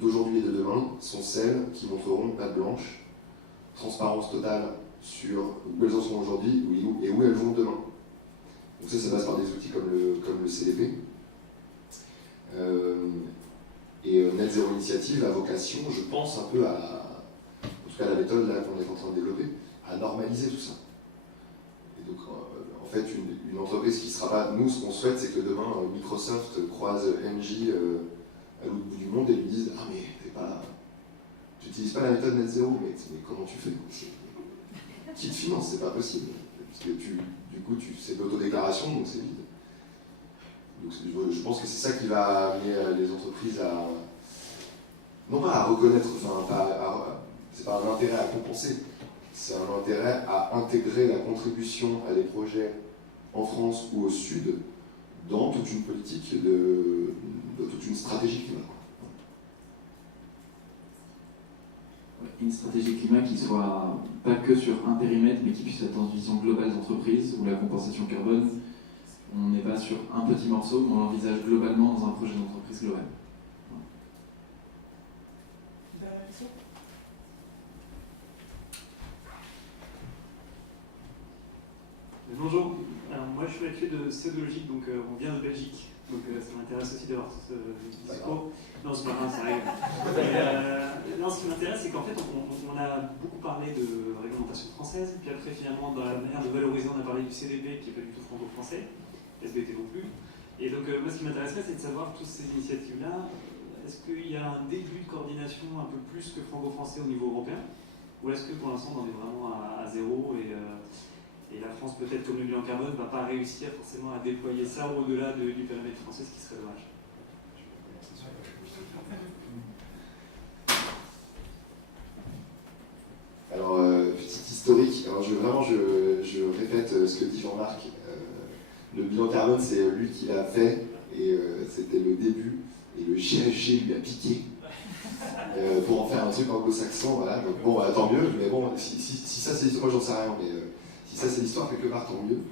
d'aujourd'hui et de demain sont celles qui montreront patte blanche, transparence totale sur où elles en sont aujourd'hui et où elles vont demain. Donc ça passe par des outils comme le CDP. Net Zero Initiative a vocation, je pense, un peu en tout cas la méthode là qu'on est en train de développer, à normaliser tout ça. Et donc, en fait, une entreprise qui ne sera pas... Nous, ce qu'on souhaite, c'est que demain, Microsoft croise Engie à l'autre bout du monde et lui dise « Ah, mais tu n'utilises pas la méthode Net Zero, mais comment tu fais ? Qui te finance ? C'est pas possible. » Parce que du coup, c'est de l'autodéclaration, donc c'est vide. Donc je pense que c'est ça qui va amener les entreprises à... Non pas à reconnaître, c'est pas un intérêt à compenser, c'est un intérêt à intégrer la contribution à des projets en France ou au Sud dans toute une politique, toute une stratégie climat. Une stratégie climat qui soit pas que sur un périmètre, mais qui puisse être dans une vision globale d'entreprise, où la compensation carbone, on n'est pas sur un petit morceau, mais on l'envisage globalement dans un projet d'entreprise global. Bonjour, alors moi je suis actué de Cédologique, donc on vient de Belgique, donc ça m'intéresse aussi d'avoir ce discours. Non, c'est pas grave, ça arrive. Non, ce qui m'intéresse, c'est qu'en fait on a beaucoup parlé de réglementation française, puis après finalement dans la manière de valoriser, on a parlé du CDP qui n'est pas du tout franco-français, SBT non plus. Et donc moi ce qui m'intéresserait, c'est de savoir toutes ces initiatives-là, est-ce qu'il y a un début de coordination un peu plus que franco-français au niveau européen, ou est-ce que pour l'instant on en est vraiment à zéro et la France, peut-être comme le bilan carbone, ne va pas réussir forcément à déployer ça au-delà du périmètre français, ce qui serait dommage. Alors, petit historique, alors je répète ce que dit Jean-Marc. Le bilan carbone, c'est lui qui l'a fait, et c'était le début, et le GFG lui a piqué pour en faire un truc anglo-saxon, voilà. Donc bon, tant mieux, mais bon, si ça c'est l'histoire, moi j'en sais rien, mais si ça c'est l'histoire, quelque part, tant mieux.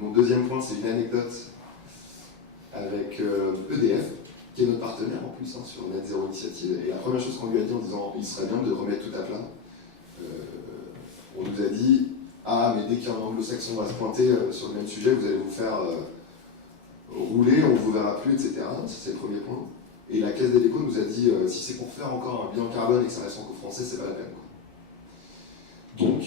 Mon deuxième point, c'est une anecdote avec EDF, qui est notre partenaire en plus sur Net Zero Initiative. Et la première chose qu'on lui a dit en disant il serait bien de remettre tout à plat, on nous a dit ah, mais dès qu'un anglo-saxon va se pointer sur le même sujet, vous allez vous faire rouler, on ne vous verra plus, etc. Ça, c'est le premier point. Et la Caisse des dépôts nous a dit si c'est pour faire encore un bilan carbone et que ça reste franco-français, c'est pas la peine. Donc,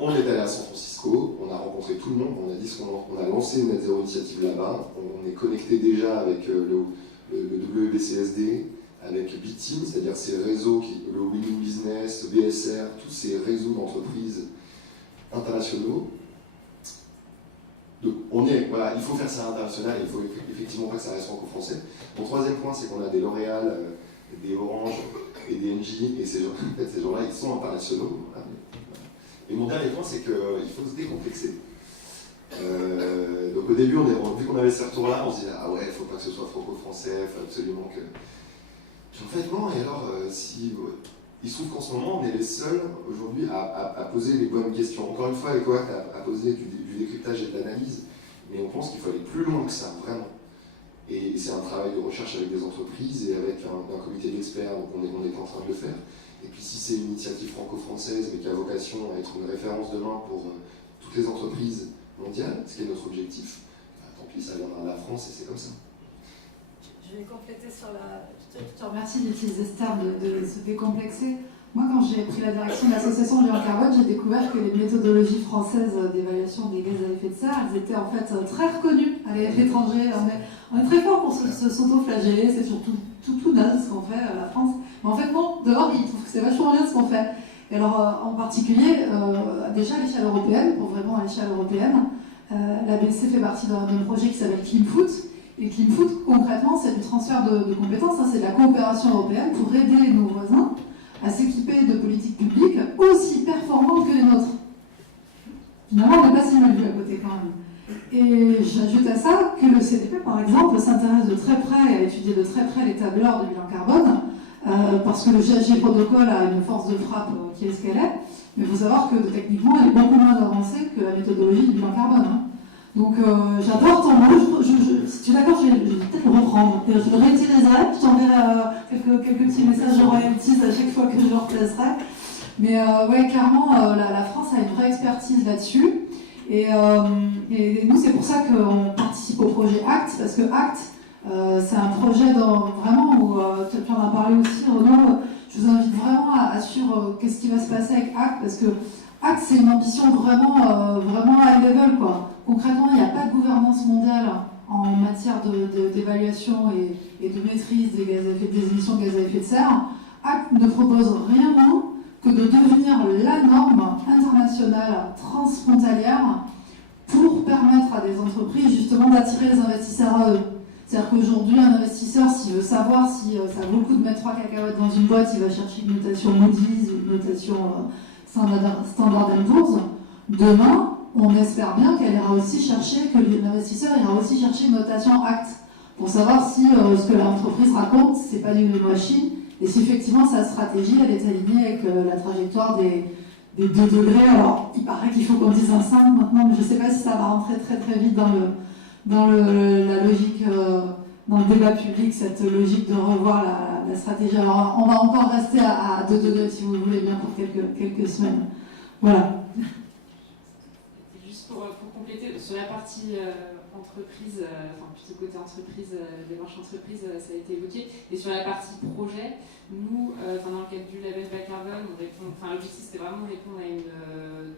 on est allé à San Francisco, on a rencontré tout le monde, on a dit on a lancé une Net Zero Initiative là-bas, on est connecté déjà avec le WBCSD, avec BITIM, c'est-à-dire ces réseaux, le Winning Business, BSR, tous ces réseaux d'entreprises internationaux. Donc voilà, il faut faire ça international, il faut effectivement pas que ça reste franco-français. Mon troisième point, c'est qu'on a des L'Oréal, des Orange et des Engie, et ces gens-là, ils sont internationaux. Voilà. Et mon dernier point, c'est qu'il faut se décomplexer. Donc au début, vu qu'on avait ces retours-là, on se disait ah ouais, il faut pas que ce soit franco-français, il faut absolument que... Puis en fait non, et alors il se trouve qu'en ce moment, on est les seuls aujourd'hui à poser les bonnes questions. Encore une fois, EcoAct a posé du décryptage et de l'analyse, mais on pense qu'il faut aller plus loin que ça, vraiment. Et c'est un travail de recherche avec des entreprises et avec un comité d'experts, donc on est en train de le faire. Et puis si c'est une initiative franco-française, mais qui a vocation à être une référence demain pour toutes les entreprises mondiales, ce qui est notre objectif, tant pis, ça viendra de la France et c'est comme ça. Je vais compléter sur la... Je te remercie d'utiliser ce terme de se décomplexer. Moi, quand j'ai pris la direction de l'association Bilan Carbone, j'ai découvert que les méthodologies françaises d'évaluation des gaz à effet de serre, elles étaient en fait très reconnues à l'étranger. On est très fort pour s'auto-flageller, c'est surtout tout naze ce qu'on fait à la France. Mais en fait, non, dehors, ils trouvent que c'est vachement bien ce qu'on fait. Et alors, en particulier, déjà à l'échelle européenne, pour vraiment à l'échelle européenne, l'ABC fait partie d'un projet qui s'appelle Clean Foot. Et Clean Foot, concrètement, c'est du transfert de compétences, c'est de la coopération européenne pour aider nos voisins à s'équiper de politiques publiques aussi performantes que les nôtres. Finalement, on n'est pas si mal vu à côté quand même. Et j'ajoute à ça que le CDP, par exemple, s'intéresse de très près et a étudié de très près les tableurs de bilan carbone, parce que le GHG protocole a une force de frappe qui est ce qu'elle est, mais il faut savoir que techniquement, elle est beaucoup moins avancée que la méthodologie du bilan carbone. Donc j'adore ton mot, si tu es d'accord, je vais peut-être le reprendre. Je le réutiliserai, je t'enverrai quelques petits messages de royalties à chaque fois que je le replacerai. Mais ouais, clairement, la France a une vraie expertise là-dessus. Et nous, c'est pour ça qu'on participe au projet ACT, parce que ACT, c'est un projet vraiment où, tu en as parlé aussi, Renaud, je vous invite vraiment à suivre qu'est-ce qui va se passer avec ACT, parce que ACT, c'est une ambition vraiment high level, quoi. Concrètement, il n'y a pas de gouvernance mondiale en matière d'évaluation et de maîtrise des émissions de gaz à effet de serre. ACT ne propose rien moins que de devenir la norme internationale transfrontalière pour permettre à des entreprises justement d'attirer les investisseurs à eux. C'est-à-dire qu'aujourd'hui, un investisseur, s'il veut savoir si ça vaut le coup de mettre 3 cacahuètes dans une boîte, il va chercher une notation Moody's ou une notation Standard & Poor's. Demain, on espère bien que l'investisseur ira aussi chercher une notation ACT pour savoir si ce que l'entreprise raconte, c'est pas du greenwashing et si effectivement sa stratégie elle est alignée avec la trajectoire des 2 degrés. Alors, il paraît qu'il faut qu'on dise un 5 maintenant, mais je ne sais pas si ça va rentrer très très vite dans la logique, dans le débat public, cette logique de revoir la stratégie. Alors, on va encore rester à 2 degrés si vous voulez bien pour quelques semaines. Voilà. Juste pour compléter, sur la partie entreprise, enfin plutôt côté entreprise, démarche entreprise, ça a été évoqué. Et sur la partie projet, nous, dans le cadre du label bas carbone, l'objectif c'était vraiment de répondre à une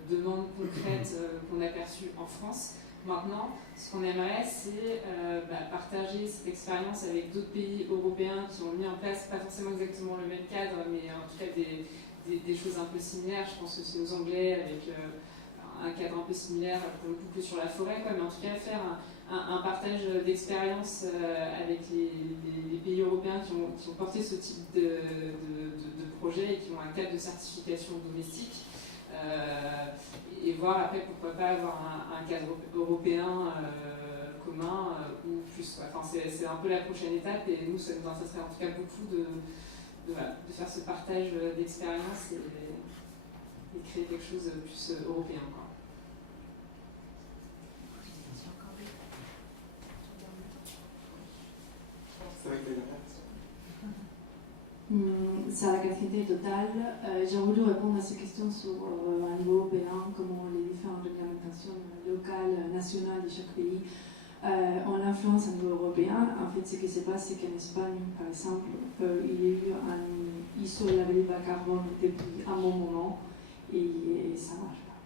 demande concrète qu'on a perçue en France. Maintenant, ce qu'on aimerait, c'est partager cette expérience avec d'autres pays européens qui ont mis en place, pas forcément exactement le même cadre, mais en tout cas des choses un peu similaires. Je pense aussi aux Anglais avec un cadre un peu similaire pour le coup que sur la forêt, quoi, mais en tout cas faire un partage d'expérience avec les pays européens qui ont porté ce type de projet et qui ont un cadre de certification domestique. Et voir après pourquoi pas avoir un cadre européen commun ou plus. Enfin, c'est un peu la prochaine étape et nous, ça serait en tout cas beaucoup de faire ce partage d'expérience et créer quelque chose de plus européen, quoi. Sarah Catherine Total. J'ai voulu répondre à ces questions sur un niveau européen, comment les différentes réglementations locales, nationales de chaque pays ont l'influence à niveau européen. En fait, ce qui se passe, c'est qu'en Espagne, par exemple, il y a eu un ISO label bas carbone depuis un bon moment et ça ne marche pas.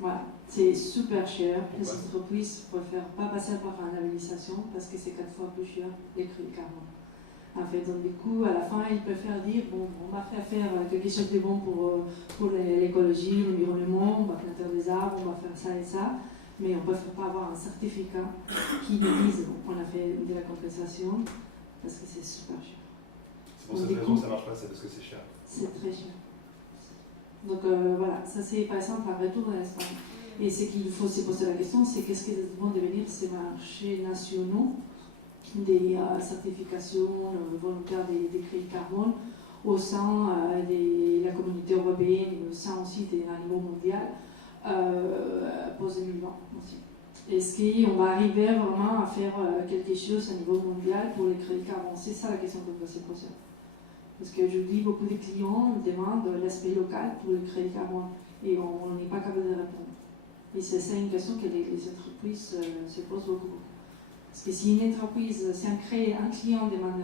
Voilà, c'est super cher. Les entreprises ne préfèrent pas passer par la labellisation parce que c'est 4 fois plus cher les crédits carbone. En fait, donc du coup, à la fin, ils préfèrent dire bon, on va faire quelque chose de bon pour l'écologie, l'environnement, on va planter des arbres, on va faire ça et ça, mais on ne préfère pas avoir un certificat qui nous dise qu'on a fait de la compensation parce que c'est super cher. C'est pour cette raison que ça ne marche pas, c'est parce que c'est cher. C'est très cher. Donc voilà, ça c'est par exemple un retour à l'Espagne. Et ce qu'il faut se poser la question, c'est qu'est-ce que vont devenir ces marchés nationaux des certifications volontaires des crédits carbone au sein de la communauté européenne et au sein aussi d'un niveau mondial post-2020 aussi. Est-ce qu'on va arriver vraiment à faire quelque chose à niveau mondial pour les crédits carbone? C'est ça la question qu'on doit se poser. Parce que je dis, beaucoup de clients demandent l'aspect local pour le crédit carbone et on n'est pas capable de répondre. Et c'est ça une question que les entreprises se posent beaucoup. Parce que si une entreprise, si un client demande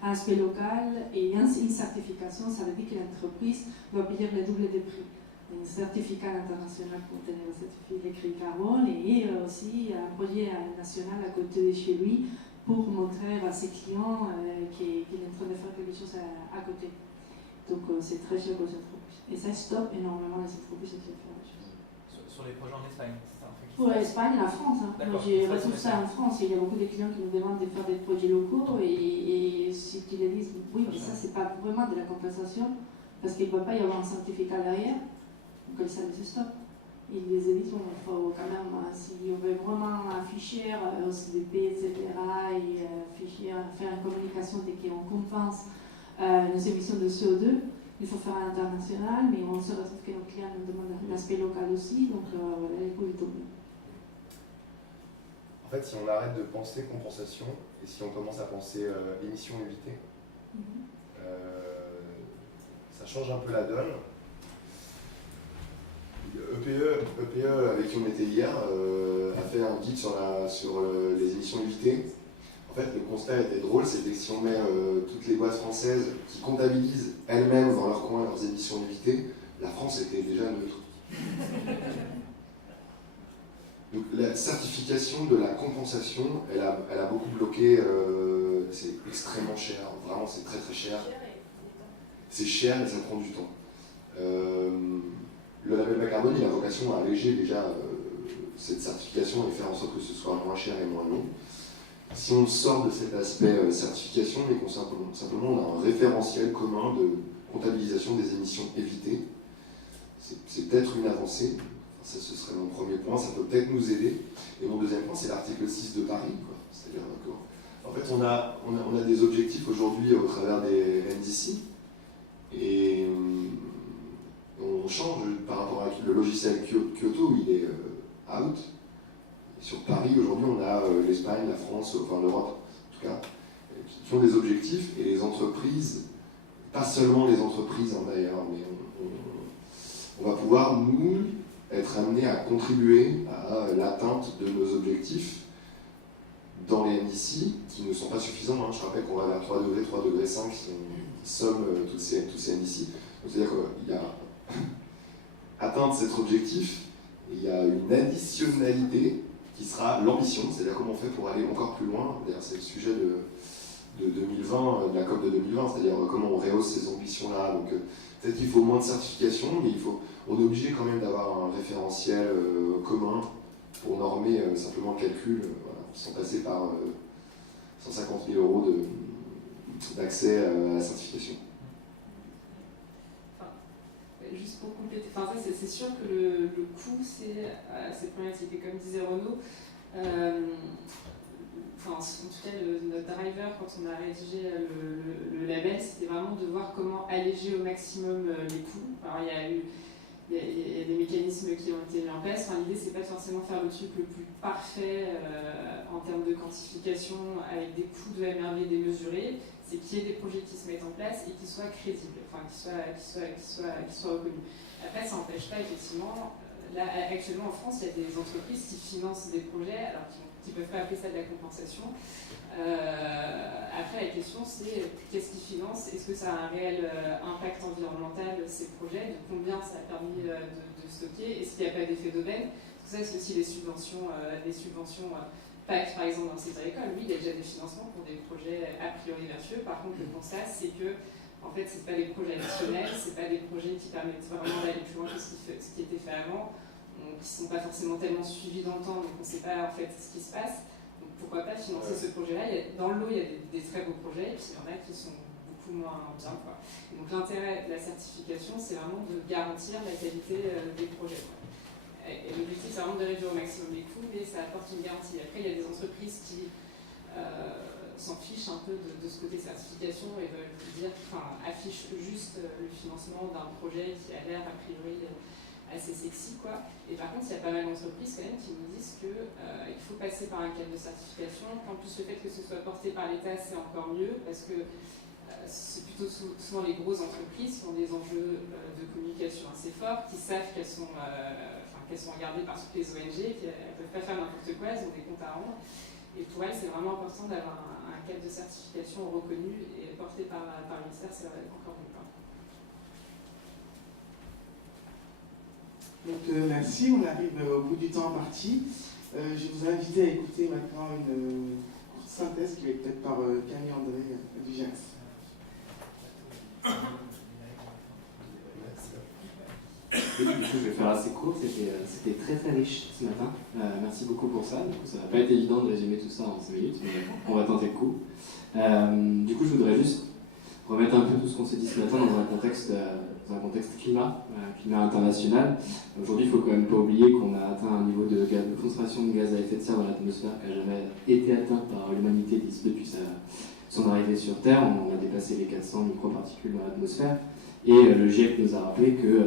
un aspect local et une certification, ça veut dire que l'entreprise doit payer le double des prix. Un certificat international pour obtenir le certificat de crédit carbone et aussi un projet national à côté de chez lui pour montrer à ses clients qu'il est en train de faire quelque chose à côté. Donc c'est très cher aux entreprises. Et ça stoppe énormément les entreprises de faire des choses. Sur les projets en Espagne, c'est ça? Pour l'Espagne et la France. Hein. Moi, j'ai retrouvé ça en France. Il y a beaucoup de clients qui nous demandent de faire des projets locaux et si tu leur dis oui, mais ça, c'est pas vraiment de la compensation parce qu'il ne peut pas y avoir un certificat derrière, donc ça les stoppe. Ils les évitent, il faut quand même, si on veut vraiment afficher OCDP, etc., et faire une communication dès qu'on compense nos émissions de CO2, il faut faire à l'international, mais on se retrouve que nos clients nous demandent un aspect local aussi, donc voilà, les coûts ils tombent. En fait, si on arrête de penser compensation et si on commence à penser émission évitée, ça change un peu la donne. EPE, avec qui on était hier, a fait un guide sur les émissions évitées. En fait, le constat était drôle, c'était que si on met toutes les boîtes françaises qui comptabilisent elles-mêmes dans leur coin leurs émissions évitées, la France était déjà neutre. Donc la certification de la compensation, elle a beaucoup bloqué, c'est extrêmement cher, vraiment c'est très très cher. C'est cher et ça prend du temps. Le label bas carbone, il a vocation à alléger déjà cette certification et faire en sorte que ce soit moins cher et moins long. Si on sort de cet aspect certification, mais qu'on simplement on a un référentiel commun de comptabilisation des émissions évitées, c'est peut-être une avancée. Ça, ce serait mon premier point, ça peut peut-être nous aider. Et mon deuxième point, c'est l'article 6 de Paris. C'est-à-dire qu'en fait, on a des objectifs aujourd'hui au travers des NDC, et on change par rapport à le logiciel Kyoto, il est out. Et sur Paris, aujourd'hui, on a l'Espagne, la France, enfin l'Europe, en tout cas, qui ont des objectifs, et les entreprises, pas seulement les entreprises d'ailleurs, mais on va pouvoir, nous, être amenés à contribuer à l'atteinte de nos objectifs dans les NDC, qui ne sont pas suffisants. Je rappelle qu'on va vers 3 degrés, 3 degrés 5, qui somment tous ces NDC. C'est-à-dire qu'il y a atteindre cet objectif, et il y a une additionnalité qui sera l'ambition, c'est-à-dire comment on fait pour aller encore plus loin. D'ailleurs, c'est le sujet de 2020, de la COP de 2020, c'est-à-dire comment on rehausse ces ambitions-là. Donc peut-être qu'il faut moins de certification, mais on est obligé quand même d'avoir un référentiel commun pour normer simplement le calcul, voilà, sans passer par 150 000 € d'accès à la certification. Juste pour compléter, c'est sûr que le coût, c'est problématique. Et comme disait Renaud, en tout cas, notre driver, quand on a rédigé le label, c'était vraiment de voir comment alléger au maximum les coûts. Alors, il y a des mécanismes qui ont été mis en place. L'idée, c'est pas forcément faire le truc le plus parfait en termes de quantification avec des coûts de MRV démesurés. C'est qu'il y ait des projets qui se mettent en place et qui soient crédibles, qui soient reconnus. Après, ça n'empêche pas, effectivement, là, actuellement en France, il y a des entreprises qui financent des projets, alors qui ne peuvent pas appeler ça de la compensation. Après, la question, c'est qu'est-ce qu'ils financent? Est-ce que ça a un réel impact environnemental, ces projets? De combien ça a permis de stocker? Est-ce qu'il n'y a pas d'effet d'aubaine? Tout ça, c'est aussi les subventions PAC, par exemple, dans ces écoles. Oui, il y a déjà des financements pour des projets a priori vertueux. Par contre, le constat, c'est que en fait, ce n'est pas des projets additionnels, ce n'est pas des projets qui permettent vraiment d'aller plus loin que ce qui était fait avant, qui ne sont pas forcément tellement suivis dans le temps, donc on ne sait pas en fait ce qui se passe. Donc pourquoi pas financer ce projet-là? Dans le lot, il y a des très beaux projets, et puis il y en a qui sont beaucoup moins bien. Et donc l'intérêt de la certification, c'est vraiment de garantir la qualité des projets. Et l'objectif, c'est vraiment de réduire au maximum les coûts, mais ça apporte une garantie. Après, il y a des entreprises qui s'en fichent un peu de ce côté certification et veulent affichent juste le financement d'un projet qui a l'air a priori assez sexy, Et par contre, il y a pas mal d'entreprises quand même qui nous disent qu'il faut passer par un cadre de certification. En plus, le fait que ce soit porté par l'État, c'est encore mieux parce que c'est plutôt souvent les grosses entreprises qui ont des enjeux de communication assez forts, qui savent qu'elles sont regardées par toutes les ONG, qu'elles ne peuvent pas faire n'importe quoi, elles ont des comptes à rendre. Et pour elles, c'est vraiment important d'avoir un cadre de certification reconnu et porté par le ministère, c'est encore mieux. Donc merci, on arrive au bout du temps imparti. Je vous invite à écouter maintenant une courte synthèse qui va être faite par Camille André du GIACS. Du coup, je vais faire assez court, c'était très très riche ce matin. Merci beaucoup pour ça. Du coup, ça n'a pas été évident de résumer tout ça en 5 minutes, mais on va tenter le coup. Du coup, je voudrais juste remettre un peu tout ce qu'on s'est dit ce matin dans un contexte climat international. Aujourd'hui, il ne faut quand même pas oublier qu'on a atteint un niveau de concentration de gaz à effet de serre dans l'atmosphère qui n'a jamais été atteint par l'humanité depuis son arrivée sur Terre, on a dépassé les 400 microparticules dans l'atmosphère, et le GIEC nous a rappelé que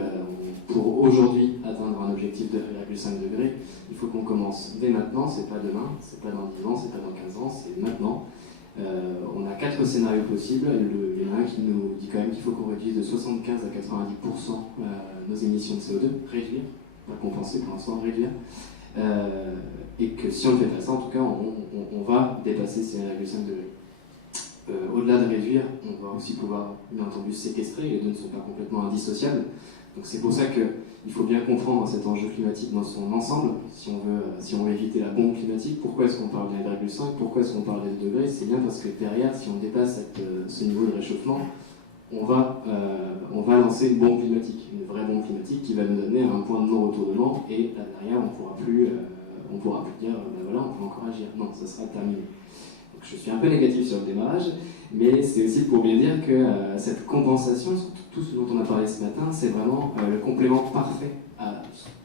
pour aujourd'hui atteindre un objectif de 1,5 degré, il faut qu'on commence dès maintenant, c'est pas demain, c'est pas dans 10 ans, c'est pas dans 15 ans, c'est maintenant. On a 4 scénarios possibles. Il y en a un qui nous dit quand même qu'il faut qu'on réduise de 75 à 90% nos émissions de CO2, réduire, pas compenser pour l'instant, réduire. Et que si on ne fait pas ça, en tout cas, on va dépasser ces 1,5 degrés. Au-delà de réduire, on va aussi pouvoir, bien entendu, séquestrer. Les deux ne sont pas complètement indissociables. Donc c'est pour ça qu'il faut bien comprendre cet enjeu climatique dans son ensemble, si on veut éviter la bombe climatique. Pourquoi est-ce qu'on parle de 1,5 ? Pourquoi est-ce qu'on parle des 2 degrés ? C'est bien parce que derrière, si on dépasse ce niveau de réchauffement, on va lancer une bombe climatique, une vraie bombe climatique qui va nous donner un point de non-retournement, et là derrière, on ne pourra plus dire, ben voilà, on peut encore agir. Non, ça sera terminé. Donc je suis un peu négatif sur le démarrage, mais c'est aussi pour bien dire que cette compensation, tout ce dont on a parlé ce matin, c'est vraiment le complément parfait à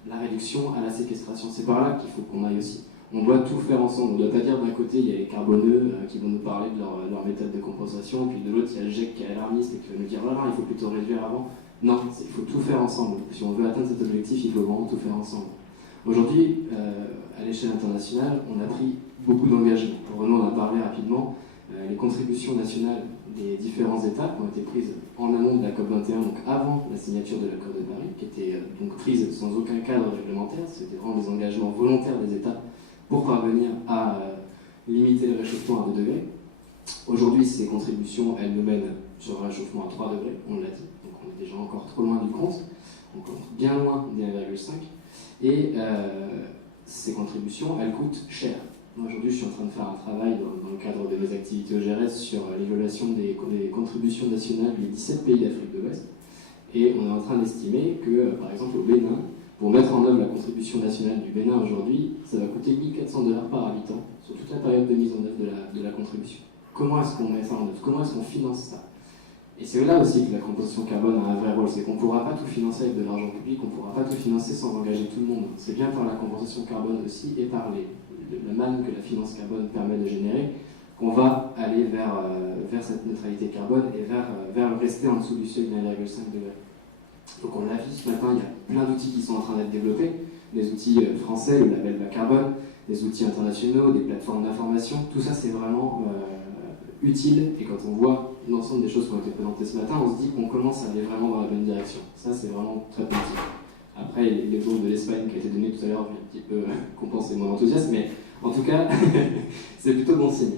la réduction, à la séquestration. C'est par là qu'il faut qu'on aille aussi. On doit tout faire ensemble. On ne doit pas dire d'un côté, il y a les carboneux qui vont nous parler de leur méthode de compensation, puis de l'autre, il y a le GIEC qui est alarmiste et qui va nous dire voilà, il faut plutôt réduire avant. Non, il faut tout faire ensemble. Si on veut atteindre cet objectif, il faut vraiment tout faire ensemble. Aujourd'hui, à l'échelle internationale, on a pris beaucoup d'engagements. Renaud en a parlé rapidement. Les contributions nationales des différents États qui ont été prises en amont de la COP21, donc avant la signature de l'accord de Paris, qui étaient donc prises sans aucun cadre réglementaire. C'était vraiment des engagements volontaires des États pour parvenir à limiter le réchauffement à 2 degrés. Aujourd'hui, ces contributions, elles nous mènent sur un réchauffement à 3 degrés, on l'a dit, donc on est déjà encore trop loin du compte, encore bien loin des 1,5. Et ces contributions, elles coûtent cher. Moi, aujourd'hui, je suis en train de faire un travail dans le cadre de mes activités au GRS sur l'évaluation des contributions nationales des 17 pays d'Afrique de l'Ouest. Et on est en train d'estimer que, par exemple, au Bénin, pour mettre en œuvre la contribution nationale du Bénin aujourd'hui, ça va coûter 1 400 $ par habitant sur toute la période de mise en œuvre de la contribution. Comment est-ce qu'on met ça en œuvre ? Comment est-ce qu'on finance ça ? Et c'est là aussi que la compensation carbone a un vrai rôle, c'est qu'on ne pourra pas tout financer avec de l'argent public, on ne pourra pas tout financer sans engager tout le monde. C'est bien par la compensation carbone aussi et par la manne que la finance carbone permet de générer qu'on va aller vers cette neutralité carbone et vers rester en dessous du seuil de 1,5 degré. Donc on l'a vu ce matin, il y a plein d'outils qui sont en train d'être développés, des outils français, le label bas carbone, des outils internationaux, des plateformes d'information, tout ça c'est vraiment utile, et quand on voit l'ensemble des choses qui ont été présentées ce matin, on se dit qu'on commence à aller vraiment dans la bonne direction. Ça c'est vraiment très positif. Après, l'exemple de l'Espagne qui a été donné tout à l'heure, j'ai un petit peu compensé mon enthousiasme, mais en tout cas, c'est plutôt bon signe.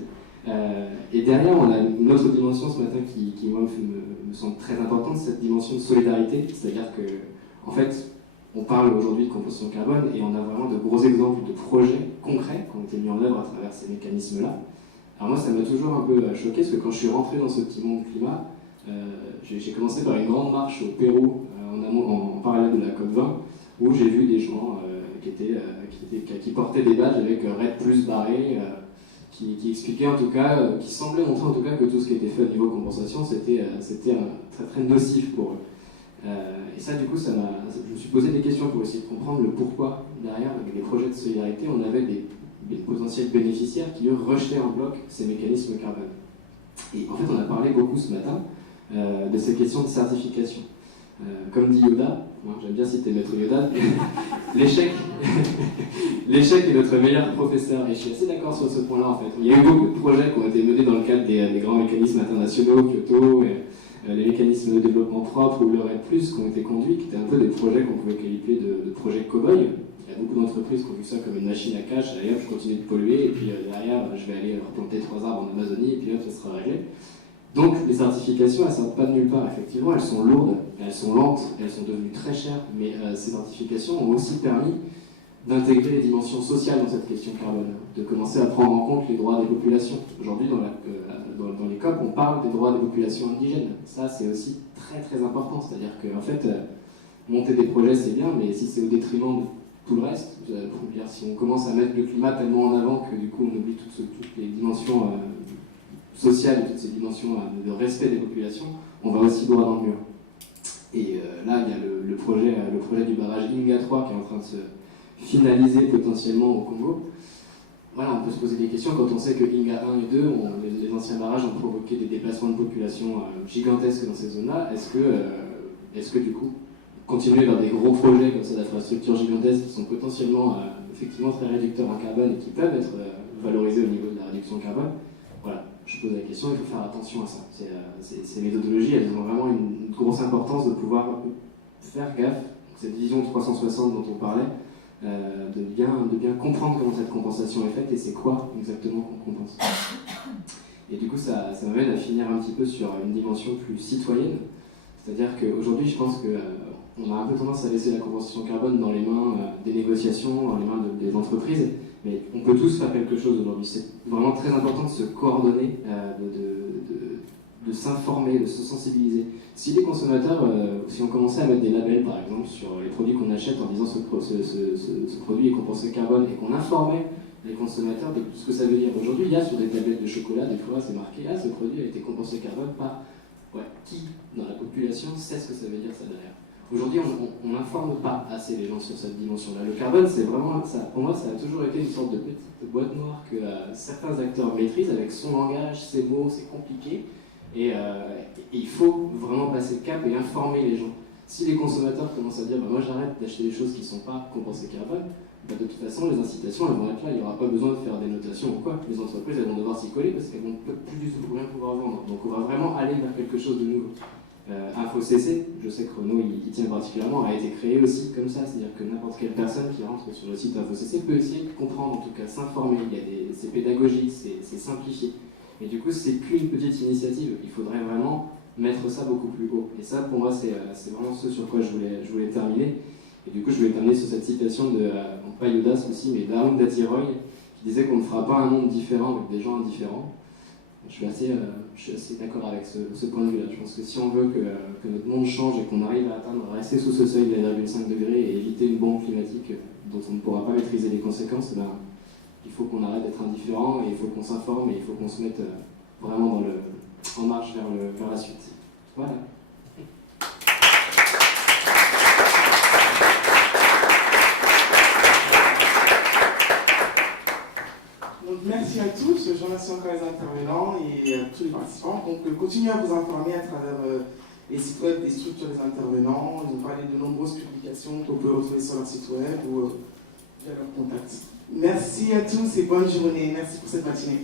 Et derrière, on a une autre dimension ce matin qui moi, me semble très importante, cette dimension de solidarité. C'est-à-dire que, en fait, on parle aujourd'hui de compensation carbone et on a vraiment de gros exemples de projets concrets qui ont été mis en œuvre à travers ces mécanismes-là. Alors moi, ça m'a toujours un peu choqué parce que quand je suis rentré dans ce petit monde climat, j'ai commencé par une grande marche au Pérou en parallèle de la COP20 où j'ai vu des gens qui portaient des badges avec RED plus barré, qui expliquaient en tout cas, qui semblaient montrer en tout cas que tout ce qui était fait au niveau compensation c'était très très nocif pour eux. Et ça du coup, je me suis posé des questions pour essayer de comprendre le pourquoi derrière. Avec les projets de solidarité, on avait des potentiels bénéficiaires qui eux rejetaient en bloc ces mécanismes carbone. Et en fait on a parlé beaucoup ce matin de ces questions de certification. Comme dit Yoda, j'aime bien citer Maître Yoda, l'échec est notre meilleur professeur. Et je suis assez d'accord sur ce point-là en fait. Il y a eu beaucoup de projets qui ont été menés dans le cadre des grands mécanismes internationaux, Kyoto, les mécanismes de développement propre ou le RED+, qui ont été conduits, qui étaient un peu des projets qu'on pouvait qualifier de projets cow-boy. Il y a beaucoup d'entreprises qui ont vu ça comme une machine à cash, d'ailleurs je continue de polluer, et puis derrière je vais aller replanter 3 arbres en Amazonie, et puis hop, ça sera réglé. Donc les certifications, elles ne sortent pas de nulle part, effectivement, elles sont lourdes, elles sont lentes, elles sont devenues très chères, mais ces certifications ont aussi permis d'intégrer les dimensions sociales dans cette question carbone, de commencer à prendre en compte les droits des populations. Aujourd'hui, dans les COP, on parle des droits des populations indigènes. Ça, c'est aussi très très important, c'est-à-dire qu'en fait, monter des projets, c'est bien, mais si c'est au détriment de tout le reste, si on commence à mettre le climat tellement en avant que du coup on oublie toutes les dimensions sociales et toutes ces dimensions de respect des populations, on va aussi droit dans le mur. Et là, il y a le projet du barrage Inga 3 qui est en train de se finaliser potentiellement au Congo. voilà, on peut se poser des questions quand on sait que Inga 1 et 2, les anciens barrages ont provoqué des déplacements de population gigantesques dans ces zones-là. Est-ce que du coup, continuer vers des gros projets comme ça d'infrastructures gigantesques qui sont potentiellement effectivement très réducteurs en carbone et qui peuvent être valorisés au niveau de la réduction carbone, voilà, je pose la question, il faut faire attention à ça. Ces méthodologies, elles ont vraiment une grosse importance de pouvoir faire gaffe, cette vision 360 dont on parlait, de bien comprendre comment cette compensation est faite et c'est quoi exactement qu'on compense. Et du coup, ça m'amène à finir un petit peu sur une dimension plus citoyenne, c'est-à-dire qu'aujourd'hui, je pense qu'on a un peu tendance à laisser la compensation carbone dans les mains des négociations, dans les mains des entreprises, mais on peut tous faire quelque chose aujourd'hui. C'est vraiment très important de se coordonner, de s'informer, de se sensibiliser. Si les consommateurs, si on commençait à mettre des labels par exemple sur les produits qu'on achète en disant ce produit est compensé carbone et qu'on informait les consommateurs de ce que ça veut dire. Aujourd'hui, il y a sur des tablettes de chocolat, des fois c'est marqué « Ah, ce produit a été compensé carbone par… » Qui dans la population sait ce que ça veut dire ça derrière. Aujourd'hui, on n'informe pas assez les gens sur cette dimension-là. Le carbone, c'est vraiment, pour moi, ça a toujours été une sorte de petite boîte noire que certains acteurs maîtrisent avec son langage, ses mots, c'est compliqué. Et il faut vraiment passer le cap et informer les gens. Si les consommateurs commencent à dire moi j'arrête d'acheter des choses qui ne sont pas compensées carbone, de toute façon les incitations elles vont être là, il n'y aura pas besoin de faire des notations ou quoi. Les entreprises elles vont devoir s'y coller parce qu'elles vont plus du tout rien pouvoir vendre. Donc on va vraiment aller vers quelque chose de nouveau. InfoCC, je sais que Renaud y tient particulièrement, a été créé aussi comme ça, c'est-à-dire que n'importe quelle personne qui rentre sur le site InfoCC peut essayer de comprendre, en tout cas s'informer, c'est pédagogique, c'est simplifié. Et du coup, c'est plus une petite initiative, il faudrait vraiment mettre ça beaucoup plus haut. Et ça, pour moi, c'est vraiment ce sur quoi je voulais terminer. Et du coup, je voulais terminer sur cette citation de, pas Yodas aussi, mais d'Arundhati Roy, qui disait qu'on ne fera pas un monde différent avec des gens indifférents. Je suis assez d'accord avec ce point de vue-là. Je pense que si on veut que notre monde change et qu'on arrive à rester sous ce seuil de 1,5 degré et éviter une bombe climatique dont on ne pourra pas maîtriser les conséquences, il faut qu'on arrête d'être indifférent et il faut qu'on s'informe et il faut qu'on se mette vraiment en marche vers la suite. Voilà. Donc merci à tous, je remercie encore les intervenants et tous les participants. Donc continuez à vous informer à travers les sites web des structures des intervenants. Ils ont parlé de nombreuses publications qu'on peut retrouver sur leur site web ou via leur contact. Merci à tous et bonne journée. Merci pour cette matinée.